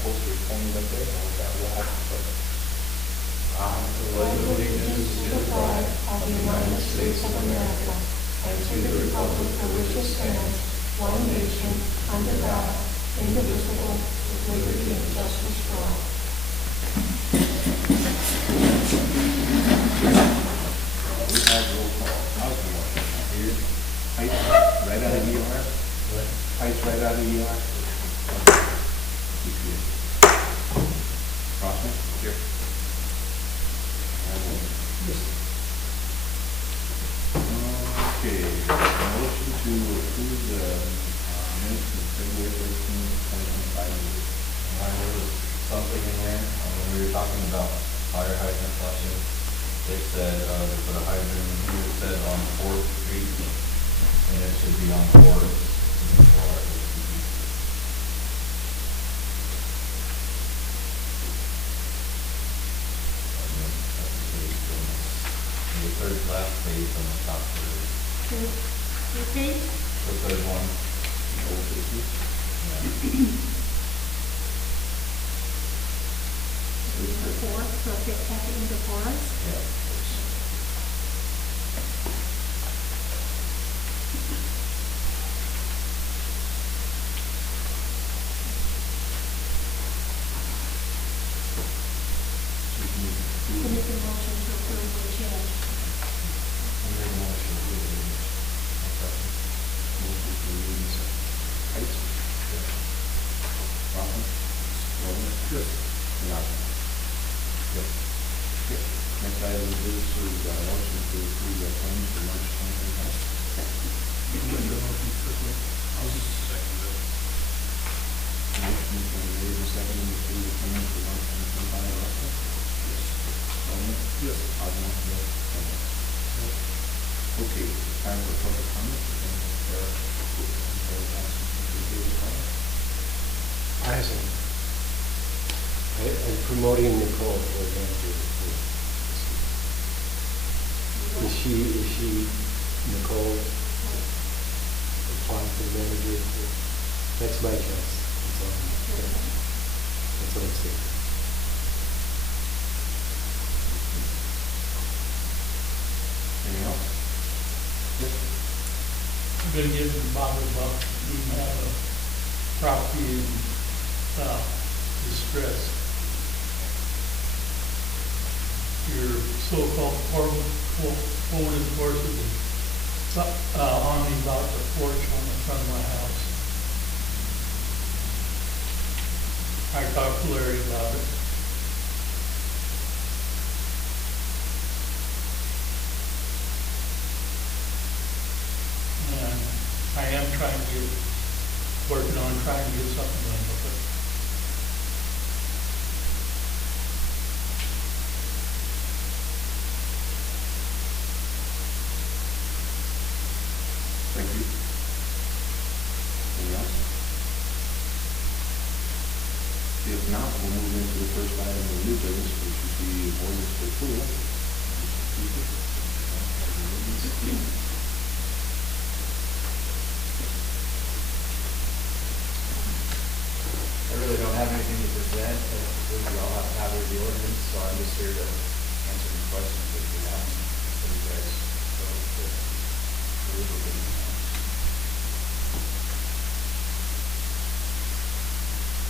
posters pointed up there, or that wall, but. I pledge allegiance to the flag of the United States of America and to the republic for which it stands, one nation, under God, indivisible, with liberty and justice for all. We have roll call. Here, Heights, right out of ER. Heights, right out of ER. Crofton? Here. Okay, motion to approve the minutes of February 13th, 2025 meeting. There was something in there, when we were talking about fire hydrant flushing, they said, they put a hydrant in here, it said on 4th Street, and it should be on 4th. The third last page on the top there. Repeat? The third one. Old business. The fourth, so get back into forest. Yeah. To make a motion to approve the change. Heights? Crofton? Roman? Yes. Yep. Yep. Next item of business is motion to approve the claims for March 2025. I'll just second that. Motion is been made and seconded to approve the claims for March 2025. Russell? Yes. Roman? Yes. Osborne? Yes. Okay, time for public comment. I'm promoting Nicole for manager. Is she Nicole applying for the manager? That's my choice. That's all I'm saying. Anything else? Yes. I'm gonna give the bother about, we have a property in, distress. Your so-called forwarded horses, on me about the porch on the front of my house. I talked to Larry about it. And I am working on trying to get something done with it. Thank you. Anything else? If not, we'll move into the first item of new business, which is the ordinance for approval. I really don't have anything to present. We all have to have the ordinance, so I'm just here to answer any questions that you have. So you guys vote to approve or deny.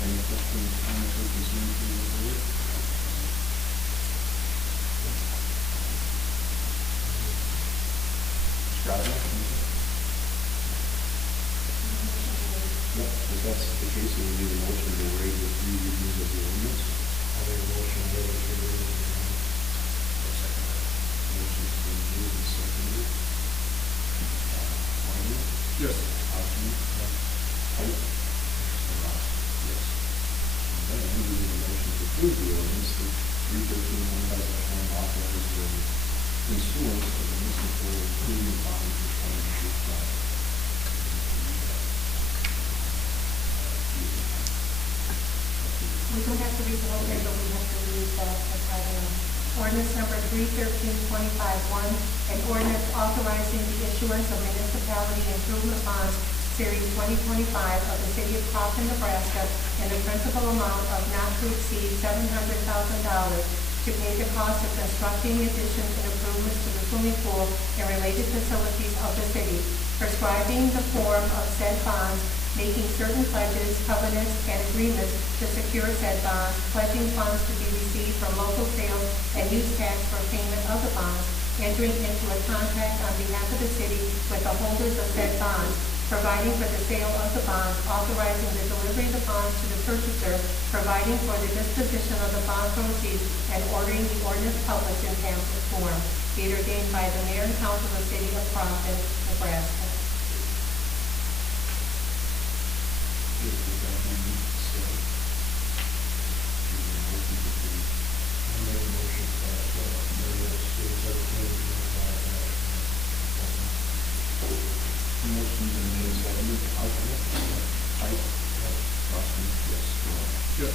Any questions, comments, or concerns from the board? Stratton? Yep, if that's the case, we need a motion to waive the 3 readings of the ordinance. I'll make a motion to waive the reading. Motion's been made and seconded. Wyman? Yes. Osborne? Yes. Height? Ross? Yes. And then we need a motion to approve the ordinance that 313-2001 authorizes the issuance of a municipal improvement bond for 2025. We don't have to read the whole thing, but we have to read the title. Ordinance number 313-25-1, an ordinance authorizing the issuance of municipality improvement bonds Series 2025 of the City of Crofton, Nebraska, in the principal amount of not to exceed $700,000 to pay the cost of constructing additions and improvements to the swimming pool and related facilities of the city, prescribing the form of said bonds, making certain pledges, covenants, and agreements to secure said bonds, pledging funds to be received from local sales and use tax for payment of the bonds, entering into a contract on behalf of the city with the holders of said bonds, providing for the sale of the bonds, authorizing the delivery of the bonds to the purchaser, providing for the disposition of the bond proceeds, and ordering the ordinance published in pamphlet form. Be it ordained by the mayor and council of the city of Crofton, Nebraska. Motion's been made, seconded, alternate, Height, Crofton, yes, Yes.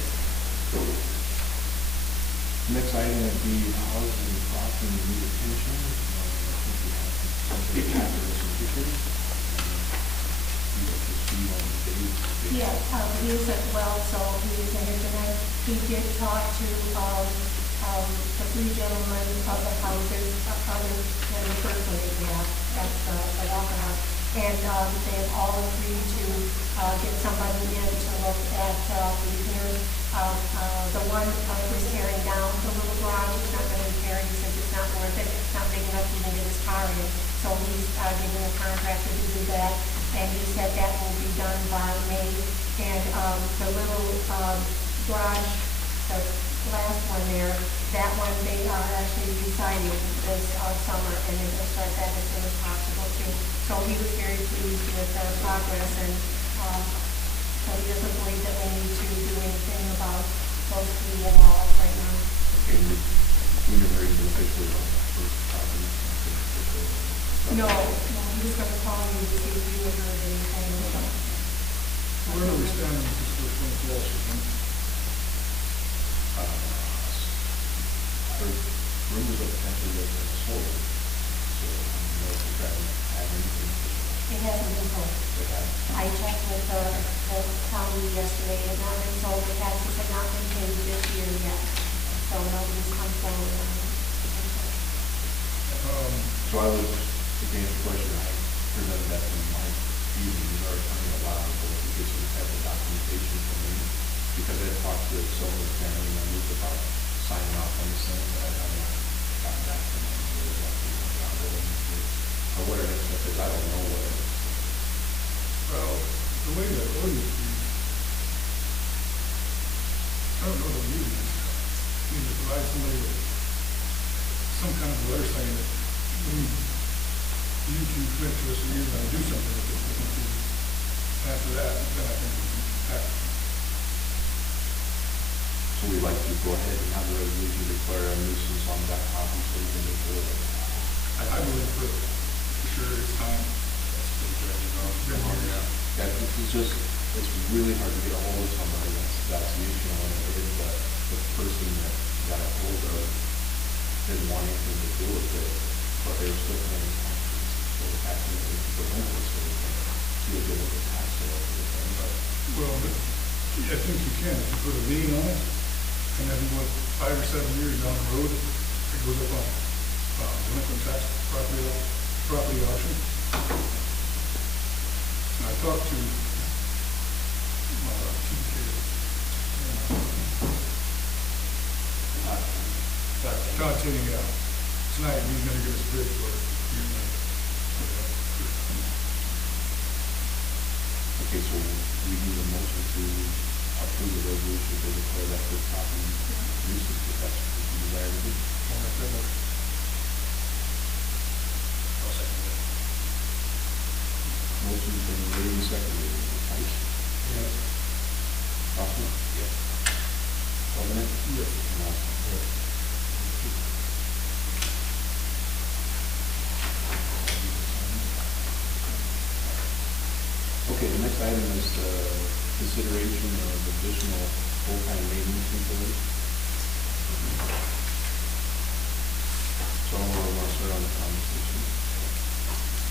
Next item would be housing in Crofton need attention. I think we have something to happen this weekend. You will proceed on the date. Yeah, he is as well, so he is in here tonight. He did talk to, the three gentlemen of the houses, other than the first one that we have, that's the Walker House. And, they have all agreed to, get somebody in to look at, repairs. The one was tearing down the little garage, he's not gonna repair it, he says it's not worth it, it's not big enough to even get his car in. So he's, giving a contractor to do that, and he said that will be done by May. And, the little, garage, the last one there, that one, they are actually residing this, summer, and they're gonna start that as soon as possible too. So he was very pleased with their progress, and, so he doesn't believe that we need to do anything about those three at all right now. Okay, we never even officially on the first property. No, he was gonna call you to see if you had heard anything. Where do we stand with this first one, Walsh? Heard rumors of potential resident solar, so I don't know if that would have anything. It hasn't been sold. They have. I checked with the county yesterday, it had not been sold, the taxes had not been paid this year yet. So nobody's come forward on it. So I was, to answer your question, I presented that to my evening, our attorney allowed to get some type of documentation from me, because I talked to some of the family members about signing off on this thing, but I haven't gotten back to them. Or what our next step is, I don't know what it is. Well, the way the ordinance reads, I don't know what it means. You need to provide somebody with some kind of letter saying that you can commit to us and you're gonna do something with it. After that, then I think we can act. So we'd like to go ahead and have the resolution declare a nuisance on that property so we can move forward. I believe for sure it's time. Been here, yeah. Yeah, it's just, it's really hard to get a hold of somebody, that's the issue, when it is the person that got a hold of didn't want anything to do with it, but they were still paying taxes, so the taxes were put over, so we can deal with the tax sale and everything, but. Well, but I think you can, if you put a lien on it, and then what, 5 or 7 years down the road, it goes up on, delinquent tax property auction. And I talked to, Todd Tinney, tonight, he's gonna get us a bid for it. Okay, so we need a motion to approve the resolution to declare that the property nuisance, if that's what you desire to do. Motion's been made and seconded. Height? Yes. Crofton? Yes. Covenant? Yes. And Austin? Yes. Okay, the next item is consideration of additional full-time maintenance employees. So I want to start on the conversation.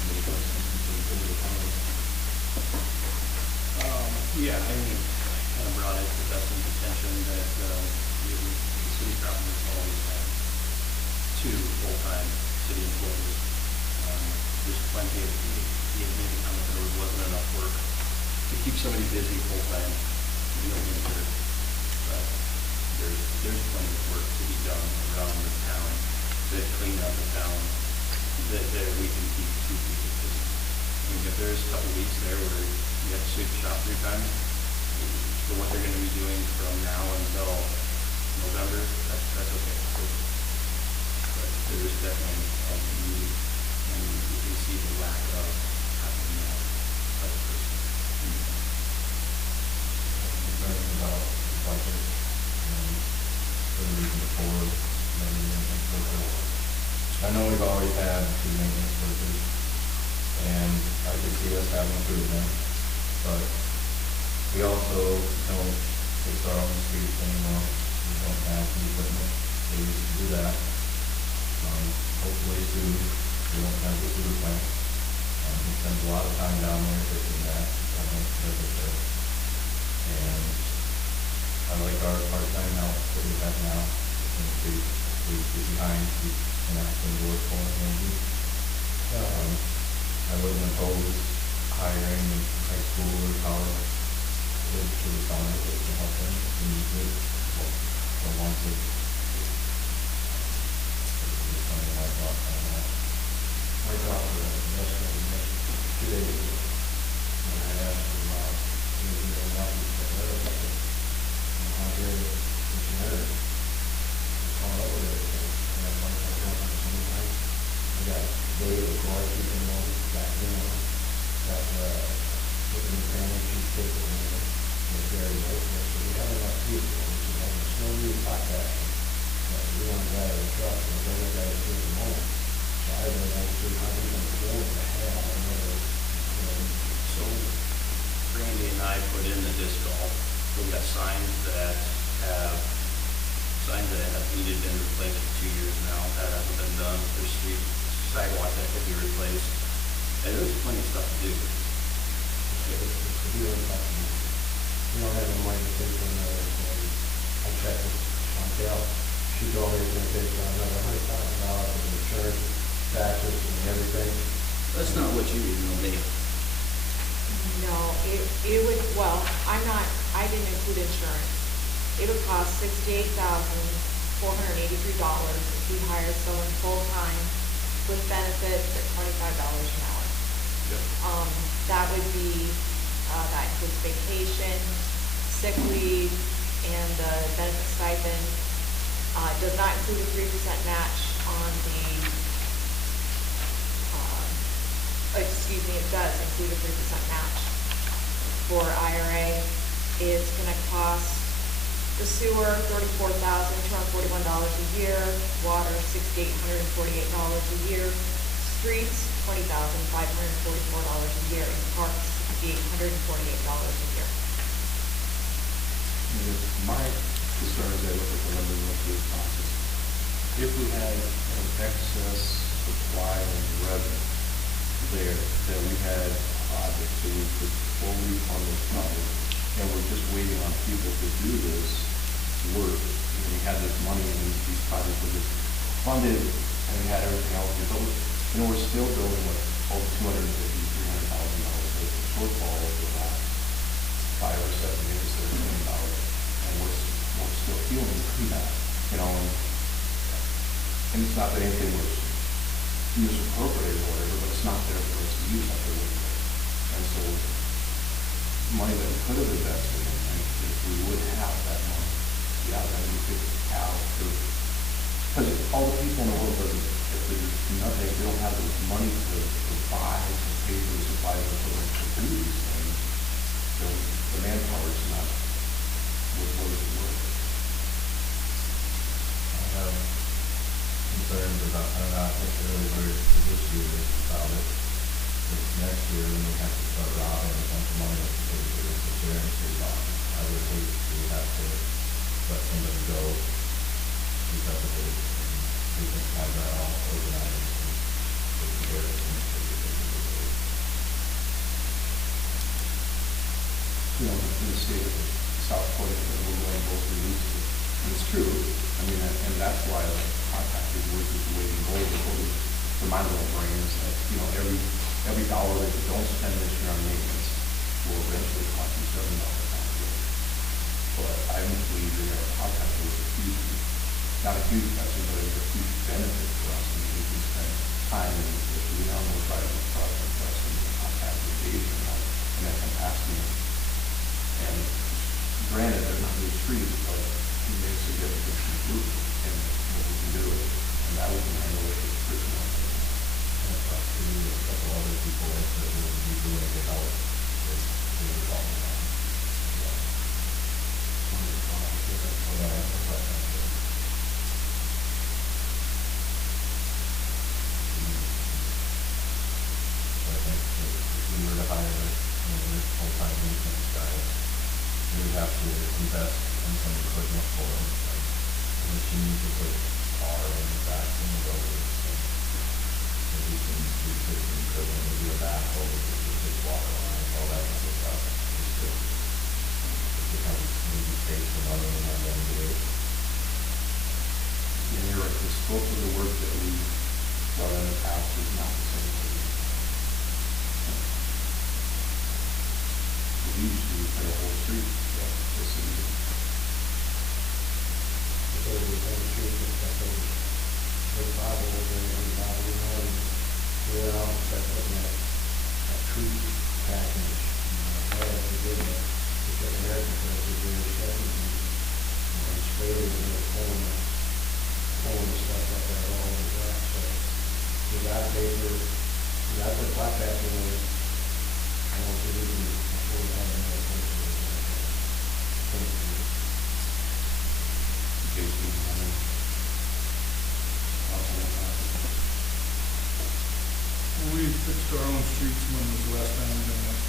Anybody got something to the comment? Yeah, I mean, kind of brought it to Dustin's attention that, the city of Crofton has always had two full-time city employees. There's plenty of, he had made a comment that there wasn't enough work to keep somebody busy full-time in the winter. But there's plenty of work to be done around the town, to clean up the town, that we can keep two people busy. I mean, if there's a couple weeks there where you have to sweep the shop 3 times, for what they're gonna be doing from now until November, that's okay. But there is definitely a need, and you can see the lack of having that other person. Concerned about the budget, for the reason before, maybe maintenance workers. I know we've always had 2 maintenance workers, and I could see us having improved them, but we also don't fix our own streets anymore. We don't have the equipment, they used to do that. Hopefully soon, we won't have the sewer plant. He spends a lot of time down there fixing that, I don't visit there. And I like our part-time help that we have now, and we get behind, we can ask them to work for us maybe. I wouldn't oppose hiring a high school or college kids for the summer to help them if we need to, or want to. Just something my thoughts on that. I talked to the restaurant the next 2 days ago, and I asked him about, not just the letter, but how good engineer is all over everything. And that's why I come up sometimes. We got Dave, of course, you can know, got looking at family, she's taking it, it's very local. So we have enough people, we have a snow new pot back. We want to drive a truck, and the other guy is doing the home. So I don't know how we can afford to have another, So Randy and I put in the disc golf, we've got signs that have needed been replaced for 2 years now, that hasn't been done, there's street sidewalk that could be replaced, and there's plenty of stuff to do. it's a deal of nothing. We don't have any money to take from the employees. I checked with Chantel, she told me it's gonna take another $100,000 in insurance, taxes and everything. That's not what you need, no, Dave. No, it would, well, I didn't include insurance. It would cost $68,483 if we hired someone full-time with benefits at $25 an hour. That would be, that includes vacation, sick leave, and the benefit stipend. It does not include a 3% match on the, it does include a 3% match for IRA. It's gonna cost the sewer $34,241 a year, water $6,848 a year, streets $20,544 a year, and parks $6,848 a year. My concern is that with the number of the process, if we had an excess supply of revenue there, that we had projects that we could fully fund those projects, and we're just waiting on people to do this work, and we had this money and these projects were just funded, and we had everything else, we're still building with over $250,000, $300,000 of shortfall over the last 5 or 7 years, $30 million, and we're still feeling from that, and it's not that anything was misappropriated or whatever, but it's not there for us to use like it would be. And so, money that we could have invested in, and if we would have that money, then we could have because all the people in the world doesn't, if they don't have the money to buy, to pay for the supplies to do these things, the manpower is not what it's worth. I have concerns about, I'm not necessarily worried for this year about it. It's next year when we have to start robbing a bunch of money to pay for the sharing street bond. I would hate to have to let somebody go because of it. We can have that all organized and taken care of. in the state of South Dakota, that we're going both release. And it's true, I mean, and that's why the contracted work is the way to go, because for my little brain is that, every dollar that you don't spend this year on maintenance will eventually cost you $7 down the road. But I believe that our contractor was a huge, not a huge investment, but it's a huge benefit for us, and we can spend time and if we don't know try to project for us and contact engagement and that capacity. And granted, they're not new streets, but we made significant improvement in what we can do, and that we can handle it with personnel. And it's up to a couple other people that would be willing to help with the development. I think if we were to hire a full-time maintenance guy, we would have to invest in some equipment for him, like machines to put tar in the back in the building. So we can do fixing equipment, we do a backhoe, we can fix water lines, all that kind of stuff. Just to, it becomes maybe takes another one and then do it. And you're right, the scope of the work that we done in the past is not the same. We used to repair a whole street, this is. Because we had a street that got those big potholes and everybody, and we went out and started putting that tree package, right after we did that, we took an air compressor, we were setting, and sprayed it, and pulling the stuff up there all over the back, so we got paper, we got the pot back in there, I don't think we can afford to have another person. Jason, We fixed our own streets when was the last time we did that?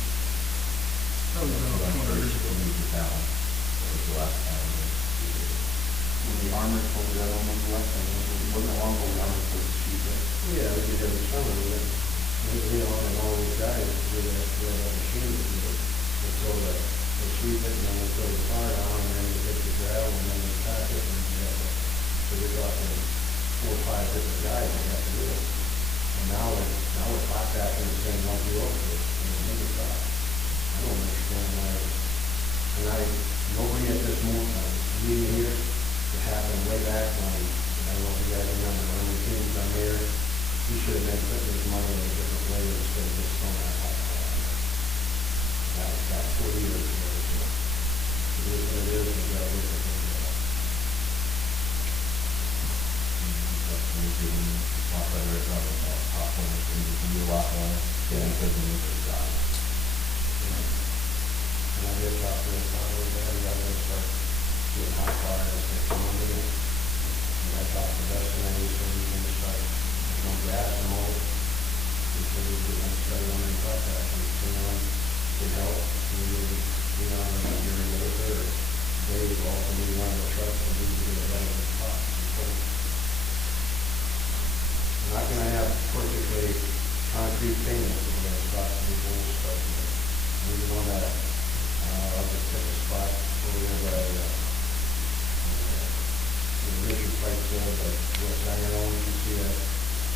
Probably been about 20 years ago. Moved to town, that was the last time we did it. when the armor told you, I don't remember last time, it wasn't long ago, the armor told the chief that. Yeah, we did every summer, and all these guys did that machine that did it. They told they sweep it, and then they put the tar down, and then they take the gravel, and then they pack it, and you have to, so we're talking 4 or 5 different guys that have to do it. And now we're pot packing the same one we over it, and the nigger top. I don't understand why, nobody at this meeting here, it happened way back when, I don't know if you guys remember, when we came from here, we should have been putting this money in a different way instead of just throwing that hot pot. That was about 40 years ago, so it is what it is, we gotta work with it. We can talk about it, talk about top ones, and we can do a lot more, because we need to job. And I did talk to them, probably, I'm gonna start doing hot fires next Monday. And I talked to Dustin, and he said we can start, no grass and mold. He said we can start running hot fires, and can help. We on a year later, or Dave also need one of the trucks, and we can get it out of the spot. I'm not gonna have perfectly concrete payments, we're gonna start some old stuff. Maybe one that, I'll just pick a spot where we're gonna, Richard Pike said, like, West Iron, you can see that,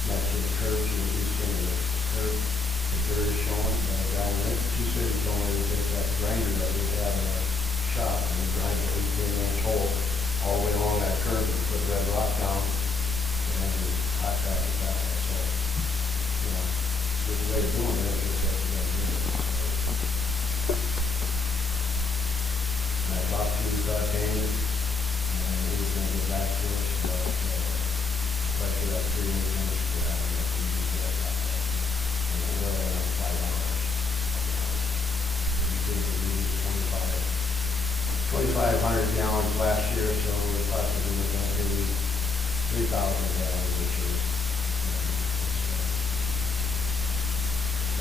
next to the curb, you can see the curb, the dirt is showing, down there. She said it's only that grinder that we have in our shop, and we grind an 18-inch hole all the way along that curb, and put red rock down, and then we hot pack it back, so, this way of doing it, is just that we gotta do it. And I talked to Danny, and he was gonna get back to us about, especially that 3 inch for that, and we can do that hot pack. And the oil on $5. We did use 2,500 gallons last year, so we're possibly looking at maybe 3,000 gallons this year.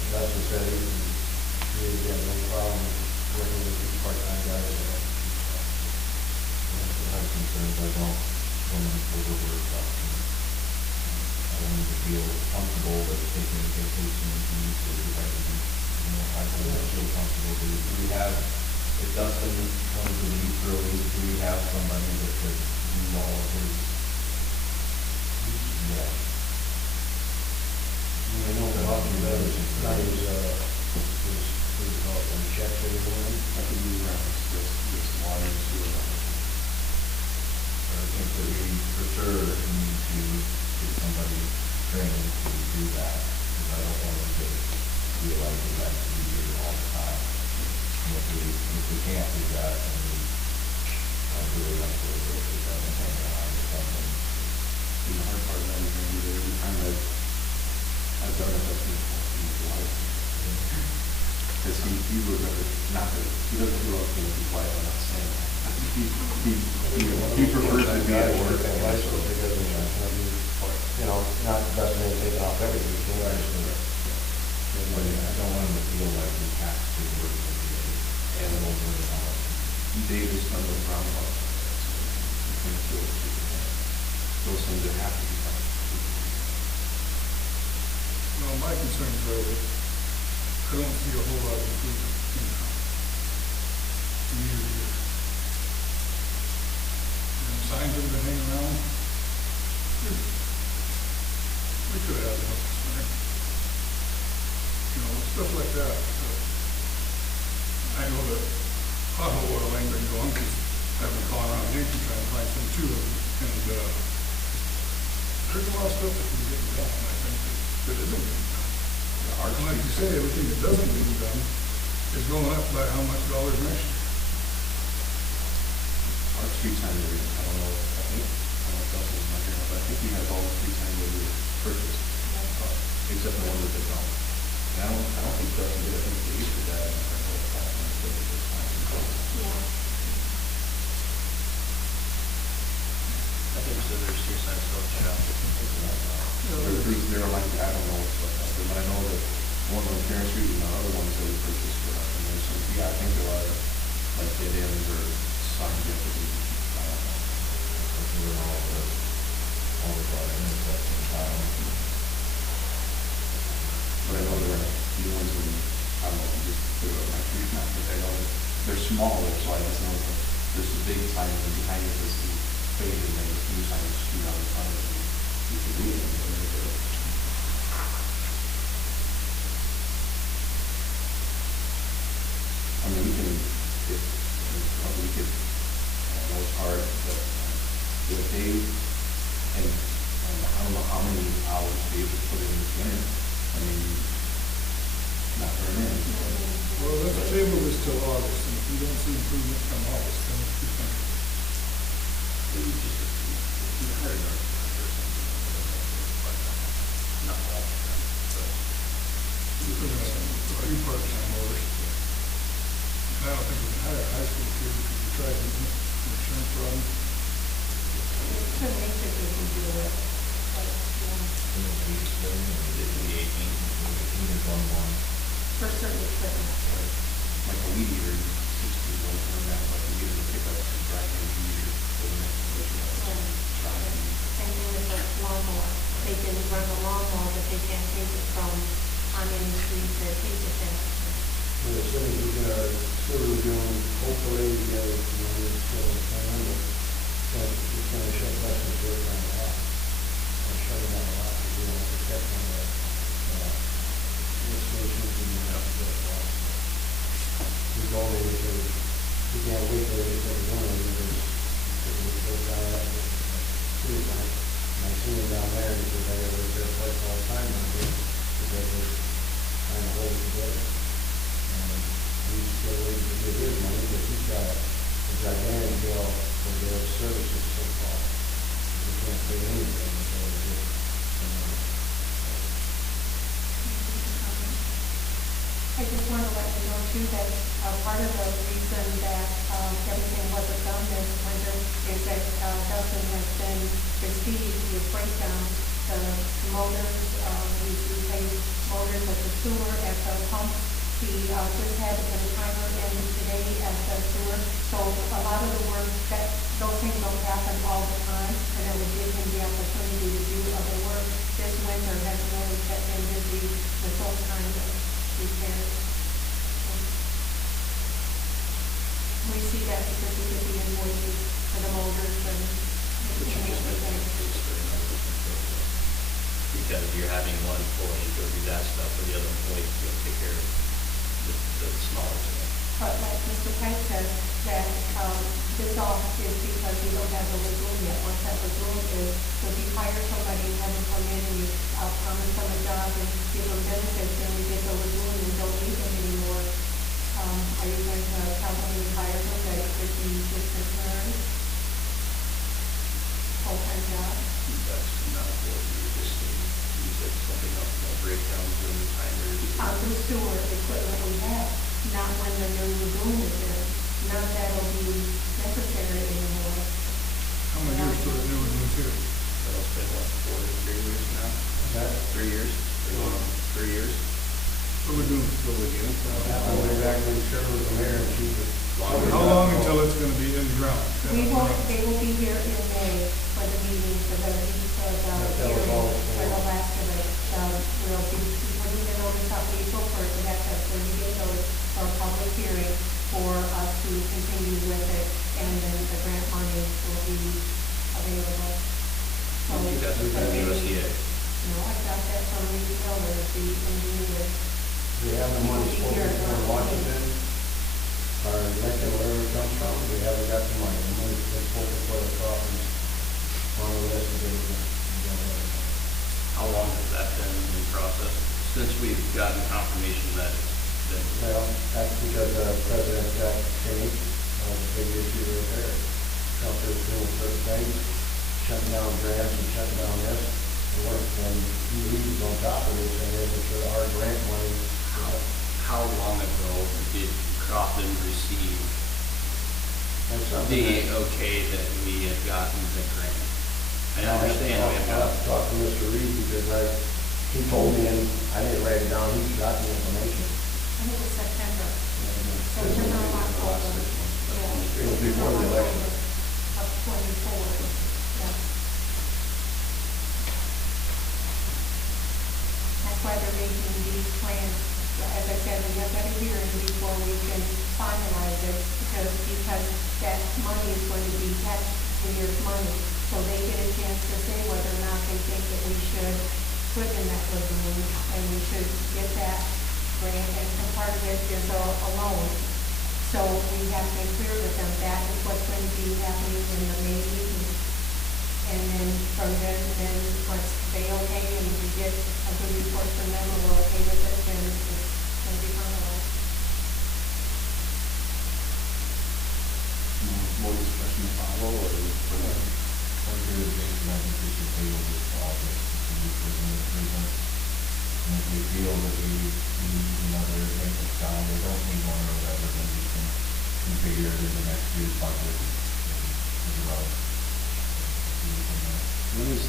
Dustin said he really had no problem working with these part-time guys. I'm concerned I don't want to overwork stuff. I want them to feel comfortable that taking vacation and things, so that I can, I feel comfortable that we have if Dustin comes to leave early, do we have somebody that could do all of his? Yeah. I know the hockey does, not his, checks everyone. I could move around this water and sewer. I think that we for sure need to get somebody trained to do that, because I don't want them to realize that that to be here all the time. And if we can't do that, then we, really like to do it, because I've been hanging around with something. And the hard part of that is that every time I've done it, that's been he's quiet. Because he would rather, not that, he doesn't love being too quiet, I'm not saying that. He prefers to be at work. And license, because, you know, not Dustin ain't taking off everything, you know, But I don't want him to feel like he has to work with the animals or the house. Dave has done those roundabouts. Those things that have to be done. Well, my concerns are that I don't see a whole lot of improvement in town. From year to year. And signs that have been hanging around. We could have had enough this winter. You know, stuff like that. I know that pothole oil ain't been going, because I've been calling around Yankton trying to find some too. And, there's a lot of stuff that can get done, I think, that isn't getting done. And like you say, everything that doesn't get done is going up by how much dollars next year? Our street sign, I don't know, I don't know if Dustin's not here, but I think he has all the street signs that we purchased, except the one that they don't. And I don't think Dustin did, I think they used to that. Yeah. I think so, there's two sides to the shop. They're like, I don't know what that is, but I know that one on Karen Street and the other ones that we purchased for us. And there's some, yeah, I think there are like dead ends or signs that we, I don't know. We're all the products at the time. But I know there are new ones that, I don't know, if you just put it on my street map, but I know they're smaller, so I just know that there's a big sign and behind it is the faded and then this new sign is shoot out in front of it. You can read it. I mean, we can, if, we could, I know it's hard, but with Dave, and I don't know how many hours Dave has put in this winter. I mean, not very many. Well, let's table this till August, and if we don't see improvement come August, then we think. Maybe just if you hired our person, not all of them, but We're gonna have a few part-time hours. And I don't think we can hire a high school kid because we tried to, the insurance problem. Some nature we can do it, like, In the east, then, it can be 18. there's one. for certain equipment. Like a weed eater, 60 will turn that, like a weed eater pick up some dry hand weed eater for the next position. Same thing with the lawnmower. They can run the lawnmower, but they can't take it from on any street that takes it there. And as soon as we get our sewer doing, hopefully, we get, you know, it's gonna shut Dustin's work down a lot. And shut it down a lot, because we want to protect them, installations and we go in because we can't wait till they get going, because we go down that sewer line. And I see them down there, because I go to their place all the time, because they're trying to hold it together. And he's still waiting to get his money, but he's got a gigantic bill for their services so far. We can't pay anything, so it's just, I just want to let you know too that part of the reason that everything wasn't done this winter is that Dustin has been received with breakdown. The motors, we replaced motors at the sewer, at the pump. He just had to put a timer in today at the sewer. So a lot of the work, that those things don't happen all the time, and it would give him the opportunity to do other work. This winter has really kept him busy with those kinds of repairs. We see that because we get the invoices for the motors and. But you just mentioned increase for another employee. Because you're having one employee go do that stuff, for the other employee to go take care of the smaller stuff. But like Mr. Pike says, that, this all is because we don't have the lagoon yet. Once that lagoon is, so if you hire somebody, have them come in and you, promise them a job and give them benefits, then we get the lagoon and don't need them anymore. Are you going to tell them when you hire them that it could be discontinued? Full-time job? That's not what you were just saying. You said something else about breakdowns and timers. On the sewer equipment we have, not when the new lagoon is in. None of that will be necessary anymore. How many years till the new one's here? That'll been what, 3 years now? That, 3 years? 3 years? What we're doing? I'm exactly sure with the mayor, and she was. How long until it's gonna be in the ground? They will be here in May for the meeting, for the hearing, for the last of it. We'll be putting the notice out April 1st, and that's a 30-day notice for a public hearing for us to continue with it, and then the grant money will be available. So You got that from the USDA? No, I got that from the builder, the engineer. We have the money spoken for in Washington, or Lincoln, wherever it comes from, we haven't got the money. The money's been spoken for the Crofton on the list of it. How long has that been in process? Since we've gotten confirmation that it's been. Well, that's because President got changed, the big issue right there. Trump is doing certain things, shutting down grants and shutting down this, and work, and he's on top of this, and it's for our grant money. How long ago did Crofton receive That's something the that- okay that we had gotten the grant? I understand we have I'll got. have to talk to Mr. Reed, because he told me, and I didn't write it down, he got the information. I think it was September. September or October. Yeah. It was before the election. Of 24, yeah. That's why they're making these plans. As I said, we have got a hearing before we can finalize it, because that money is going to be taxed year's money. So they get a chance to say whether or not they think that we should put in that lagoon, and we should get that grant, and some part of it is a loan. So we have to be clear with them, that is what's going to be happening in the May meeting. And then from then, once they okay, and we get a good report from them, and we're okay with it, then it's going to be finalized. More discussion to follow, or? One here is based on the issue table this fall, but we present improvement. And if we feel that we need another maintenance down, we don't need one or whatever, then we can configure it in the next year's budget as well. When is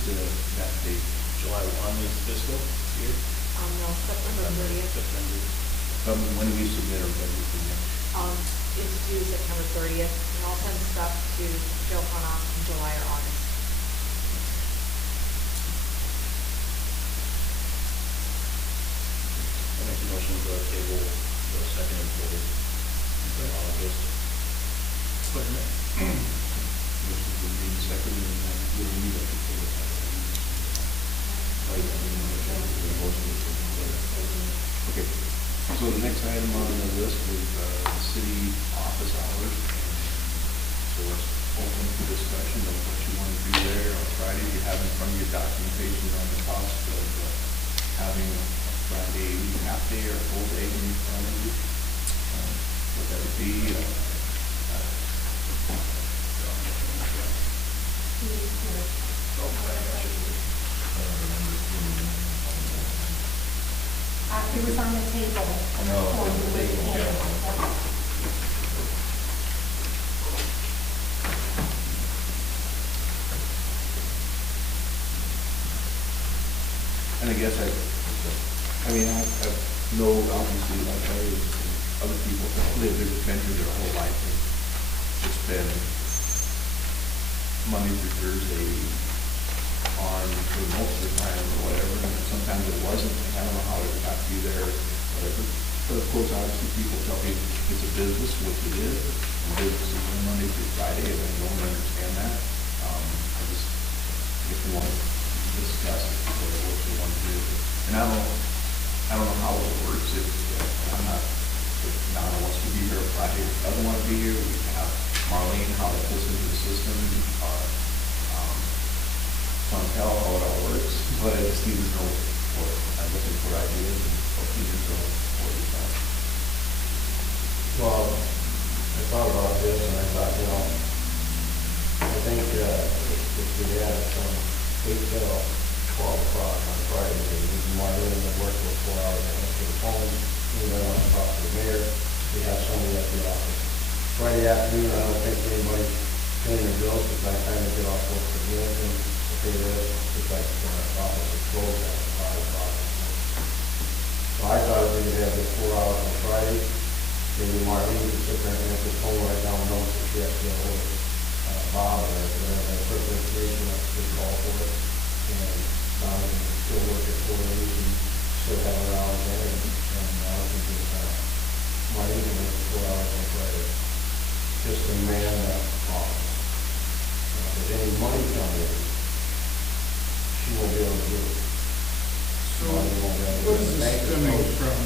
that date? July 1 is fiscal year? No, September 30th. September. When do we submit our budget for next? It's due September 30th, and I'll send stuff to Joe Hana in July or August. I make a motion to table the second and fourth until August. Motion to read second, and then we don't need to table that. Oh, yeah, we don't need to table the motion to table that. Okay, so the next item on the list was city office hours. So let's open for discussion of what you want to do there on Friday. You have in front of your documentation on the cost of having a Friday half day or full day in front of you. What that would be. It was on the table. No, it's on the table, yeah. Yeah. And I guess I know, obviously, like other people that live in the country their whole life, it's been Monday through Thursday on for most of the time or whatever, and sometimes it wasn't. I don't know how it got to be there, whatever. But of course, obviously, people tell me it's a business, which it is. And business is on Monday through Friday, and I don't understand that. I just, if we want to discuss it, what we want to do. And I don't know how it works, if Donna wants to be here, Friday doesn't want to be here, we have Marlene, how that fits into the system, tell how it all works, but I just need to know what, I'm looking for ideas and opinions on what you thought. Well, I thought about this and I thought, I think if we had from 8 till 12 o'clock on Friday, we might have worked for 4 hours to answer the phone. Anybody wants to talk to the mayor, we have somebody at the office. Friday afternoon, I don't think anybody's paying their bills, but by the time they get off work for the and pay this, it's like the office is closed at 5 o'clock. So I thought if we could have this 4 hours on Friday, maybe Marlene could sit there and answer the phone, write down notes if she has to get hold of Bob or whatever, personal information, that's a good call for it. And now we can still work at 4 days and still have our hours there, and now we can do Marlene can work 4 hours on Friday. Just to man that office. If there's any money coming in, she won't be able to do it. So, Money won't be able to do what it. is The this bank is stemming closed. from?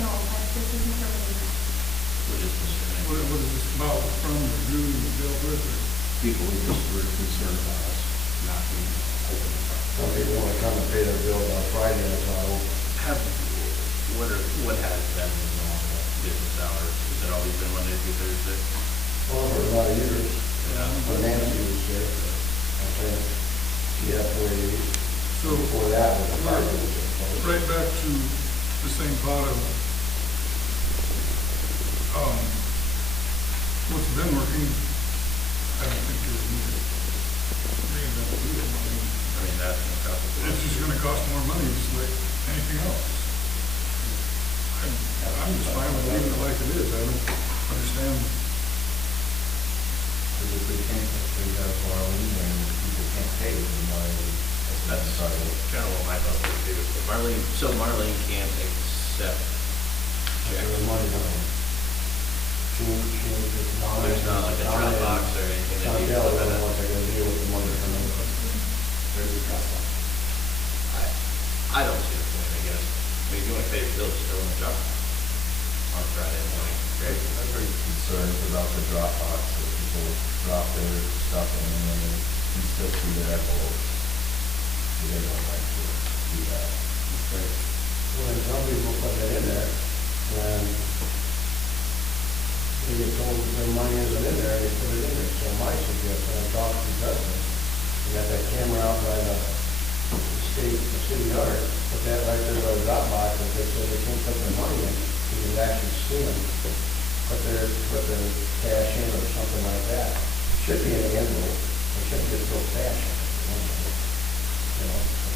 No, this isn't from me. Which is discrimination. What is this about, from, or due, or dealt with, or? People who just were concerned about us not being open. Some people want to come and pay their bills on Friday, and it's not open. What has been the normal business hours? Has it always been Monday through Thursday? Well, for a lot of years, Yeah. when Nancy was there, I think, she had 4 days. So, Before that was a right, 5 days. right back to the same part of, what's been working, I don't think you're reinvent the wheel. I mean, that's no problem. It's just gonna cost more money, just like anything else. I'm just fine with leaving it like it is, I don't understand. Because if we can't, if we have Marlene and people can't pay, then why? That's kind of what my thought was too. If Marlene can't accept There checks. was money coming. It's not. There's not like a Dropbox or anything that you Chantel, flip I it don't in. want to go deal with the money coming in. There's a Dropbox. I don't see the point, I guess. I mean, if you want to pay your bills, still in the job on Friday morning, right? I'm pretty concerned about the Dropbox, that people drop their stuff in and then you still see their envelopes. So they don't like to do that. When some people put that in there, when they get told their money isn't in there, they put it in there. So my suggestion, I talked to the president, we got that camera out by the city yard, put that right there by the Dropbox, if they say they can't put their money in, you can actually see them, put their cash in or something like that. It should be in the envelope, it shouldn't just throw cash in. I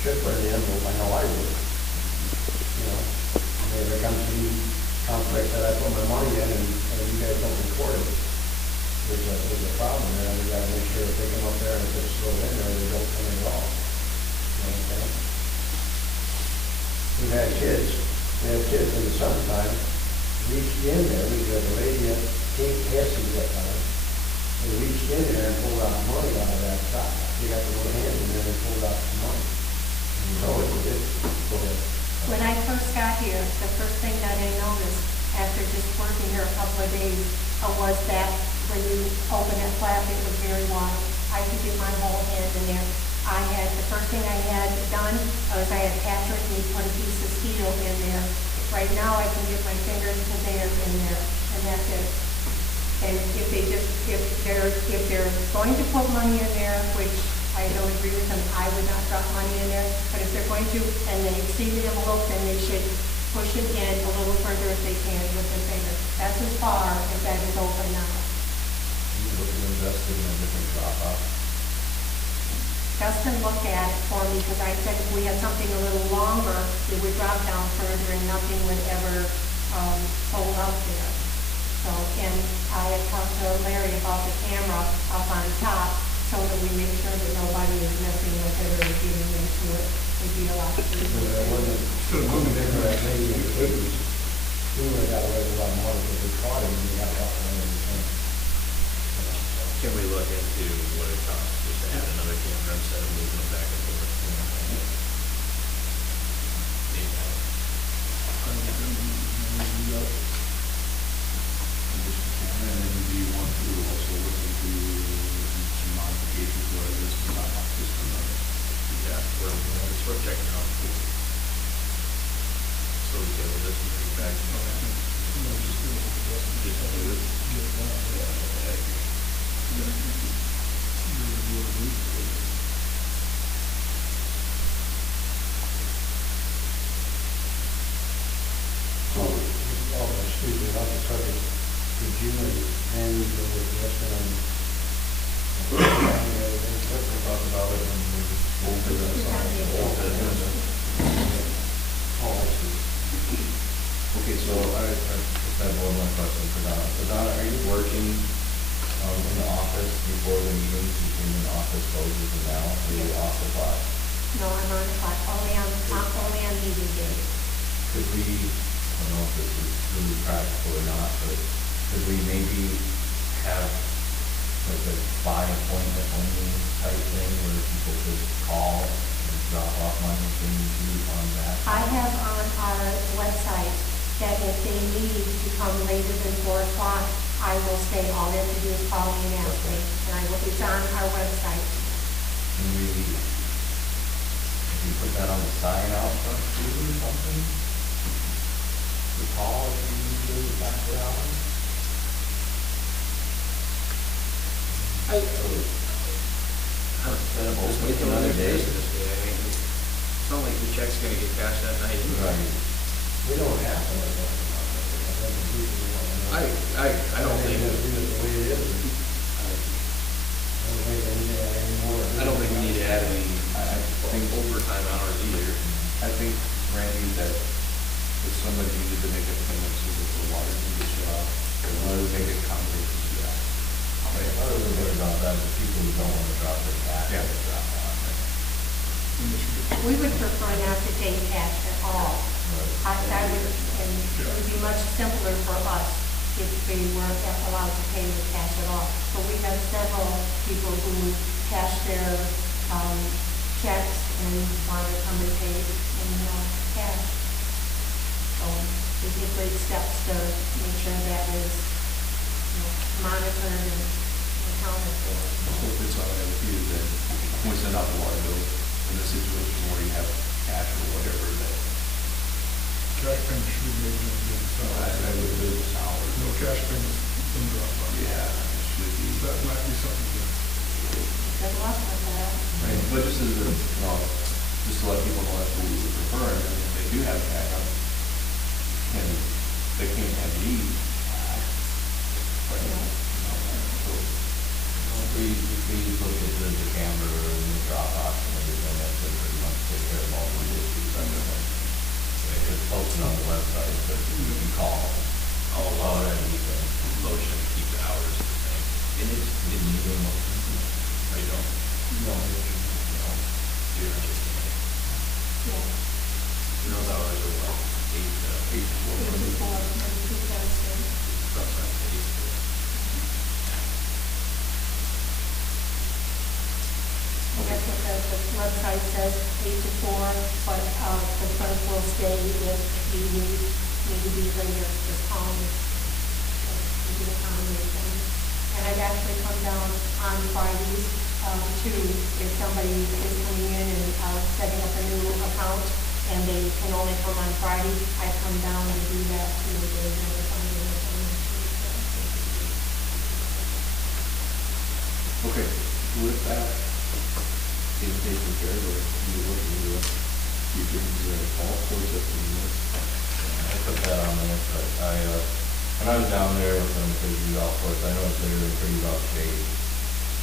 should put it in the envelope, I know I would. I mean, if it comes to you, conflict that I put my money in and you guys don't record it, there's a problem there, and we gotta make sure if they come up there and if it's still in there, they don't come in at all. You know what I'm saying? We've had kids, we have kids in the summertime, reached in there, we got a lady at Kate Cassie's that time, they reached in there and pulled out money out of that sock. They got the little hand in there and pulled out some money. So go ahead. When I first got here, the first thing that I noticed after just working here a couple of days was that when you open that flap, it was very wide. I could get my whole hand in there. The first thing I had done was I had Patrick and he put a piece of steel in there. Right now I can get my fingers to there in there, and that's it. And if they're going to put money in there, which I don't agree with them, I would not drop money in there, but if they're going to, and they see the envelope, then they should push it in a little further if they can with their finger. That's as far as that is open now. You look at investing in a different Dropbox. Justin looked at it for me because I said if we had something a little longer, it would drop down further and nothing would ever hold up there. So, and I had talked to Larry about the camera up on top so that we make sure that nobody is messing with it or getting into it. It'd be a lot easier. Instead of moving there, I think you could water, but they caught him, and he got out and everything. Can we look into what it costs just to add another camera instead of moving them back and forth? And then do you want to also look into some modifications, whether this is not just another? Yeah, it's worth checking out. So we can with this and bring it back. Just do it. Yeah, I agree. So, excuse me, off the subject, did you and the investment on? We'll talk about it when we old business. Old business. Oh, I see. Okay, so I just have one more question for Donna. So Donna, are you working in the office before the meetings, between when the office closes and now, or are you off the clock? No, I'm on clock, only on meeting days. Could we, I don't know if this is really practical or not, but could we maybe have like a by appointment only type thing where people could call and drop off money if they need to on that? I have on our website that if they need to come later than 4 o'clock, I will say all they have to do is call me and ask me. And it's on our website. Can we put that on the sign out front too or something? To call if you need to after hours? Instead of Just wait make another day. this day. I mean, it's not like the check's gonna get cashed that night. Right. We don't have to like that. I don't think, Just do it the way it is. I don't think we need to add any I think overtime hours either. I think, Randy, that if somebody needed to make a payment so that the water can get shut off, they want to make a accommodation to that. Other than what about that, the people who don't want to drop their cash, Yeah. they drop off. We would prefer not to pay cash at all. I would, and it would be much simpler for us if we weren't allowed to pay with cash at all. But we have several people who cash their checks and want to come and pay in cash. So we take great steps to make sure that is monitored and accounted for. Hopefully it's all right with you, that when we send out the water bill, in a situation where you have cash or whatever, that Cash payments should be made in the I would do this hours. No cash payments from drop off. Yeah, it should be. That might be something to. Good luck with that. Right, but just as a, just to let people know that's what we would prefer, and if they do have backup, and they can't have need cash. But, so, We look into the camera and the drop off and everything, that should pretty much take care of all the issues, I think. It's posted on the website, but you can call. All about it, motion to keep the hours the same. It is, did you do a motion? Or you don't? No, You're not just gonna, Yeah. those hours are what, 8 to 4? 84, maybe 2000. That's not 8 to. That's what the website says, 8 to 4, but the clerk will stay if you need to be later, just call me. We do accommodation. And I've actually come down on Fridays, too, if somebody is coming in and setting up a new account, and they can only come on Friday, I come down and do that, too, there's no accommodation. okay, with that, is taken care of, or you look into it, you can, all sorts of things. I put that on there, but when I was down there with them, because the golf course, I noticed they were in pretty rough shape.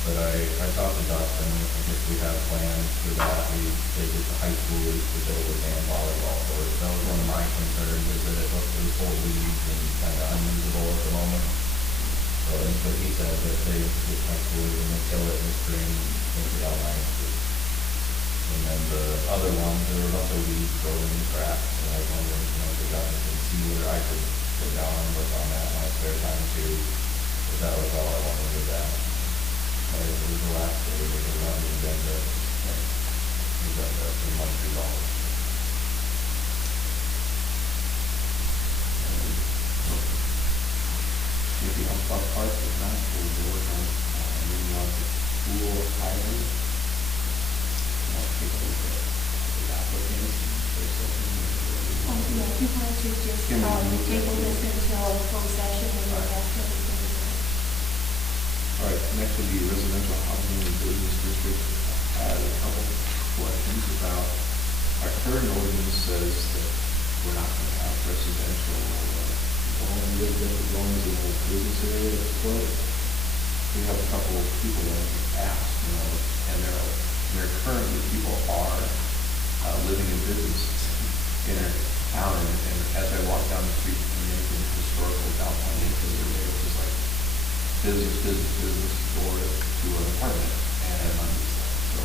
But I talked to Dustin, I guess we have plans for that, they get the high schoolers to build a damn volleyball court. That was one of my concerns, is that it was full of weeds and kind of unusable at the moment. So, but he said that they get high schoolers and they kill it in the spring, make it all nice. And then the other ones, there were a bunch of weeds growing in the cracks, and I was wondering, if they got anything sealer I could sit down and work on that in my spare time too. But that was all I wanted with that. But it was the last day, we could run the agenda. We got that for monthly dollars. Anything else about parks, if not, we'll work on, moving on to school hiring. I'll take a look at the applicants and their second. Yeah, if you want to just, table this until closed session and then after everything. All right, next will be residential housing and business districts. I had a couple questions about, our current ordinance says that we're not going to have residential, residential zones in the business area that's closed. We have a couple of people that have asked, and there currently people are living in businesses in our town, and as I walk down the street from Yankton, historical downtown Yankton, there was just like business, door to an apartment, and so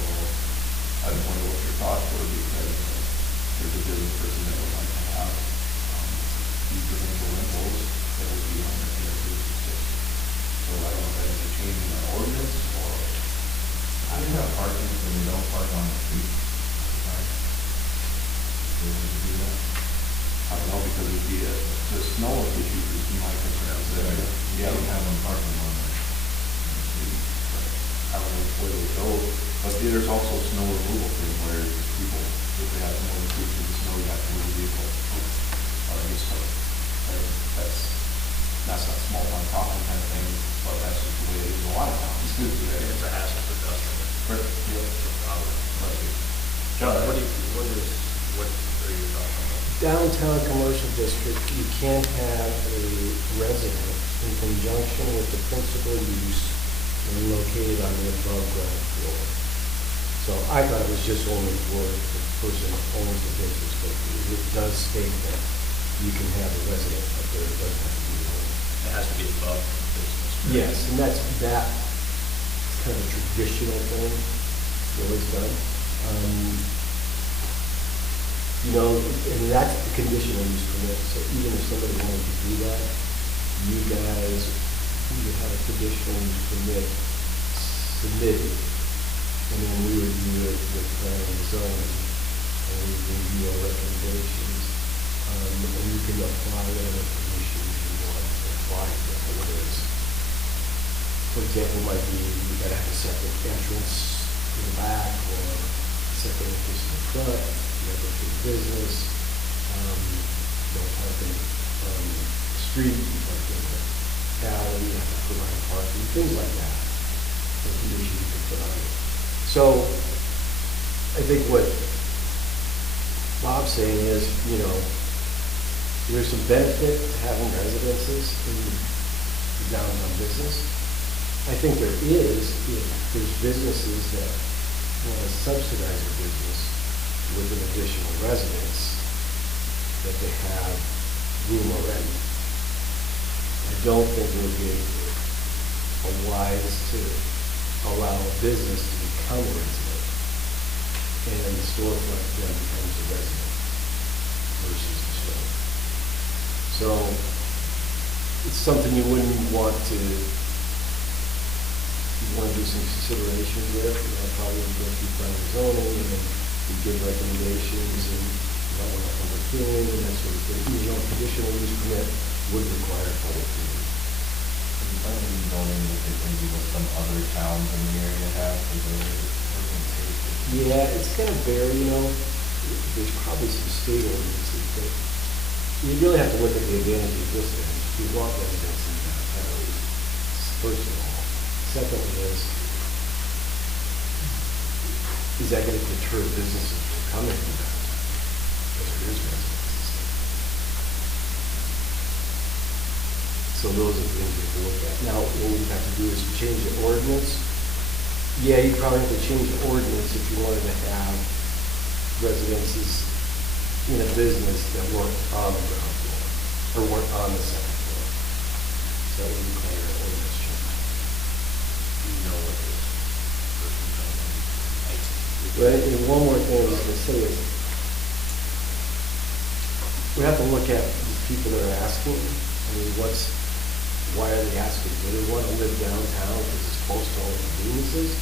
I just wonder what your thoughts were, because there's a business person that would like to have these residential rentals that would be on their business. So I don't know if that is a change in our ordinance, or I do have parking, so we don't park on the street. We need to do that. I don't know, because it'd be the snow issue is my concern. Yeah, we have them parking on the street. I don't know where they go, but there's also snow removal thing where people, if they have no increase in the snow, you have to move the vehicle. Or I guess, that's not small town Crofton kind of thing, but that's just the way it is in a lot of towns. It's a hassle for customers. Right, yep. Probably. John, what are your thoughts on that? Downtown commercial district, you can't have a resident in conjunction with the principal use when located on the above ground floor. So I thought it was just only for the person who owns the business, but it does state that you can have a resident up there, it doesn't have to be the owner. It has to be above business. Yes, and that's kind of a traditional thing, always done. And that's the conditional use permit, so even if somebody wanted to do that, you guys would have a conditional use permit submitted, and then we review it with planning and zoning, and we review our recommendations, and you can apply whatever conditions you want to apply to it, whether it's, for example, might be, you gotta have a separate entrance in the back, or a separate entrance in the front, you gotta go through the business, don't park in the street, you park in the alley, you have to provide parking, things like that. The conditions you can put on it. So, I think what Bob's saying is, there's some benefit to having residences in the downtown business. I think there is, if there's businesses that want to subsidize their business with an additional residence, that they have room already. I don't think it would be wise to allow a business to become a resident, and the storefront then becomes a resident versus the store. So, it's something you wouldn't want to, you want to do some consideration with, probably go through planning and zoning, and you give recommendations, and you don't want to overdoing, and that sort of thing. Conditional use permit would require a public hearing. Planning and zoning, they can do what some other towns in the area have, because they're Yeah, it's going to vary, there's probably some state ordinances, but you really have to look at the advantage of this thing. You want residents in downtown, first of all. Second is that going to deter businesses from coming to downtown? Because there is residences. So those are the things we have to look at. Now, what we have to do is change the ordinance. Yeah, you probably have to change the ordinance if you wanted to have residences in a business that weren't on the ground floor, or weren't on the second floor. So that would require an ordinance change. Do you know what this person's going to be? But and one more thing I was going to say is, we have to look at the people that are asking, I mean, why are they asking? Do they want to live downtown because it's close to all the conveniences?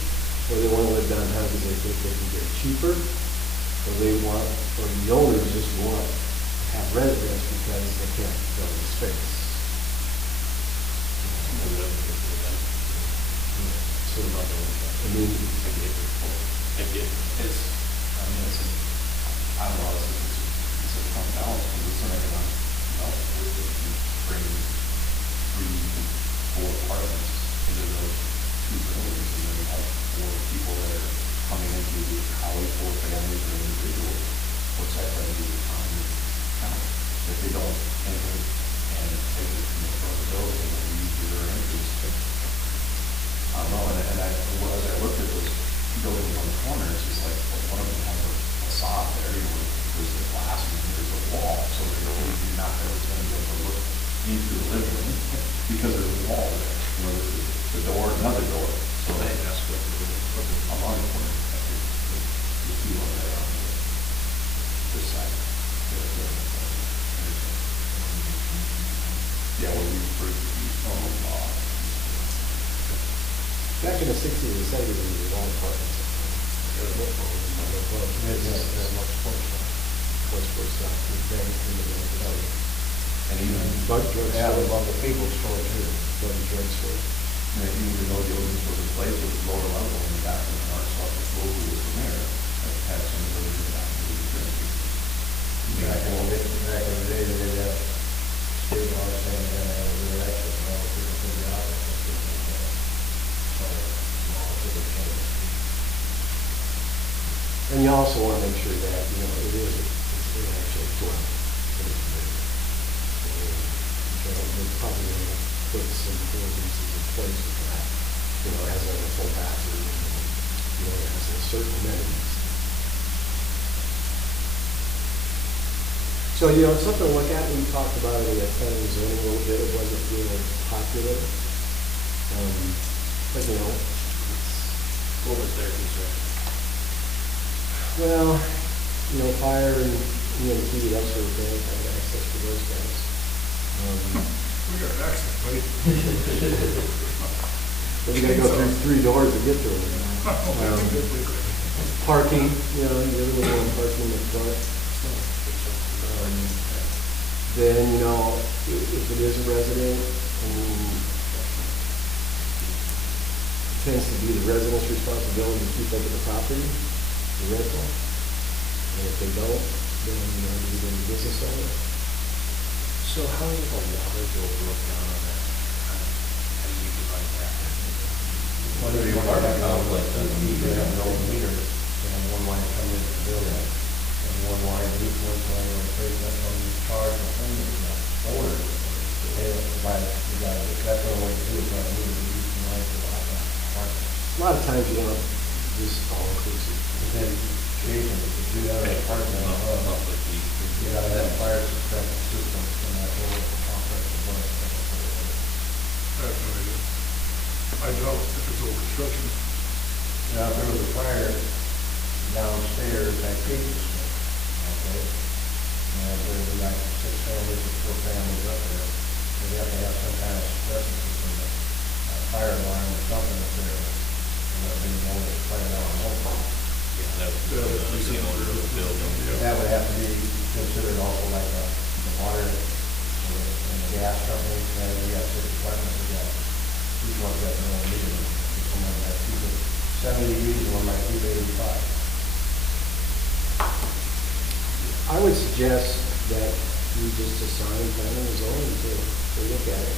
Or they want to live downtown because they think they can get it cheaper? Or the owners just want to have residents because they can't fill the space? So, I mean, I don't know, it's a tough balance, because it's an economic development, if you bring 3, 4 apartments into those 2 buildings, and then you have 4 people that are coming into the college, 4 families or individuals, what's that going to do to the economy? If they don't enter and exit from the front of the building, and use their entries, I don't know, and as I looked at those buildings on the corners, it's like, well, one of them has a facade there, there's the glass and there's a wall, so you're not ever going to be able to look into the living room because there's a wall there, the door, another door. So that's what I'm on the corner, the 2 on there on this side. Yeah, well, we first used back in the 60s and 70s, there was a lot of apartments. and even Bug drugstore. Yeah, I love the people store too. Bug drugstore. even though the ordinance was in place, it was lower level in the back of our South Florida was from there, that had some ability to not do the drinking. Back in the day, they did have state law saying that they had a rear exit and all the people could be out. So, laws have changed. And you also want to make sure that, it is actually dwelling. They probably want to put some ordinances in place for that, has a full bathroom, has a certain amenities. So, it's something to look at. We talked about it at planning and zoning a little bit. It wasn't really popular. But, What was their concern? well, fire and EMT, that sort of thing, kind of access to those guys. We got access, buddy. But we gotta go through 3 doors to get to them. Parking, you really want parking in the front. Then, if it is a resident, it tends to be the resident's responsibility to keep up with the property, the rental. And if they don't, then, you the business owner. So how will the water bill look down on that? How do you divide that? Whether you want to have like the They have no meter, they have one line coming into the building, and one line, each one's line on the page, that's on the charge, and then there's not order. They don't provide, that's the only way to do it, but I need to use the line to buy that part. A lot of times, this is all inclusive. But then, occasionally, if you have an apartment, you gotta have a fire suppression system in that whole complex of work. I have no idea. I doubt if it's over construction. Now, if there was a fire downstairs, I paid this one, okay? And there would be like 6 families or 4 families up there. They have to have some kind of suppression system, a fire alarm or something up there. And that they know it's fire alarm open. Yeah, that would be the owner of the building. That would have to be considered also like the water and the gas company, and we got 6 departments of gas. Each one's got their own meter. Someone might keep it 70 degrees, and one might keep it 85. I would suggest that we just assign planning and zoning to look at it.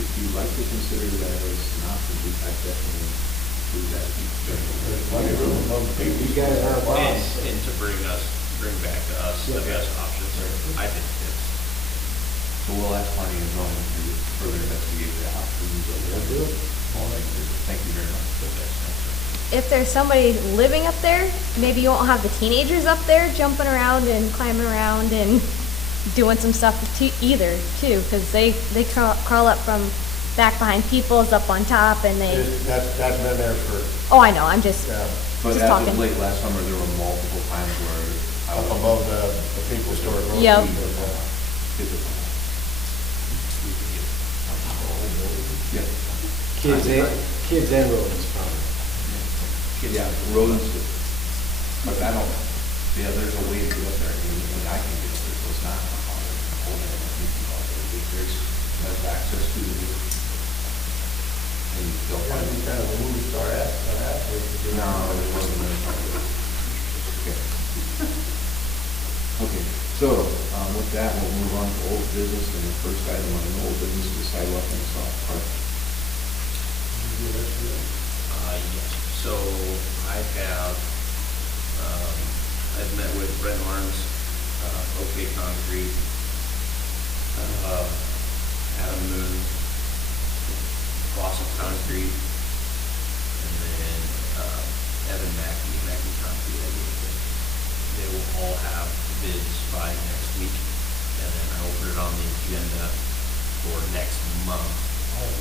If you'd like to consider that as an option, I definitely do that. You guys are a boss. And to bring back to us the best options, I think it's. So we'll ask Marty and John to further investigate the options. Thank you very much. If there's somebody living up there, maybe you won't have the teenagers up there jumping around and climbing around and doing some stuff either, too, because they crawl up from back behind people's up on top and they. That's been there for. Oh, I know. I'm just But just as talking. of late last summer, there were multiple times where I Up was above the people store. Yep. kids are fine. Yeah. Kids and rodents probably. Yeah, rodents, but I don't, yeah, there's a way to get up there, and I can get up there, so it's not a problem. There's access to the roof. And they'll find it. Kind of a movie star athlete. No, it wasn't that part of it. Okay. Okay, so, with that, we'll move on to old business, and the first item on the old business is sidewalk and soft park. Yes, so I have, I've met with Brent Arms, OK Concrete, Adam Moon, Crofton Concrete, and then, Evan Mackey Concrete, I believe. They will all have bids by next week, and then I will put it on the agenda for next month.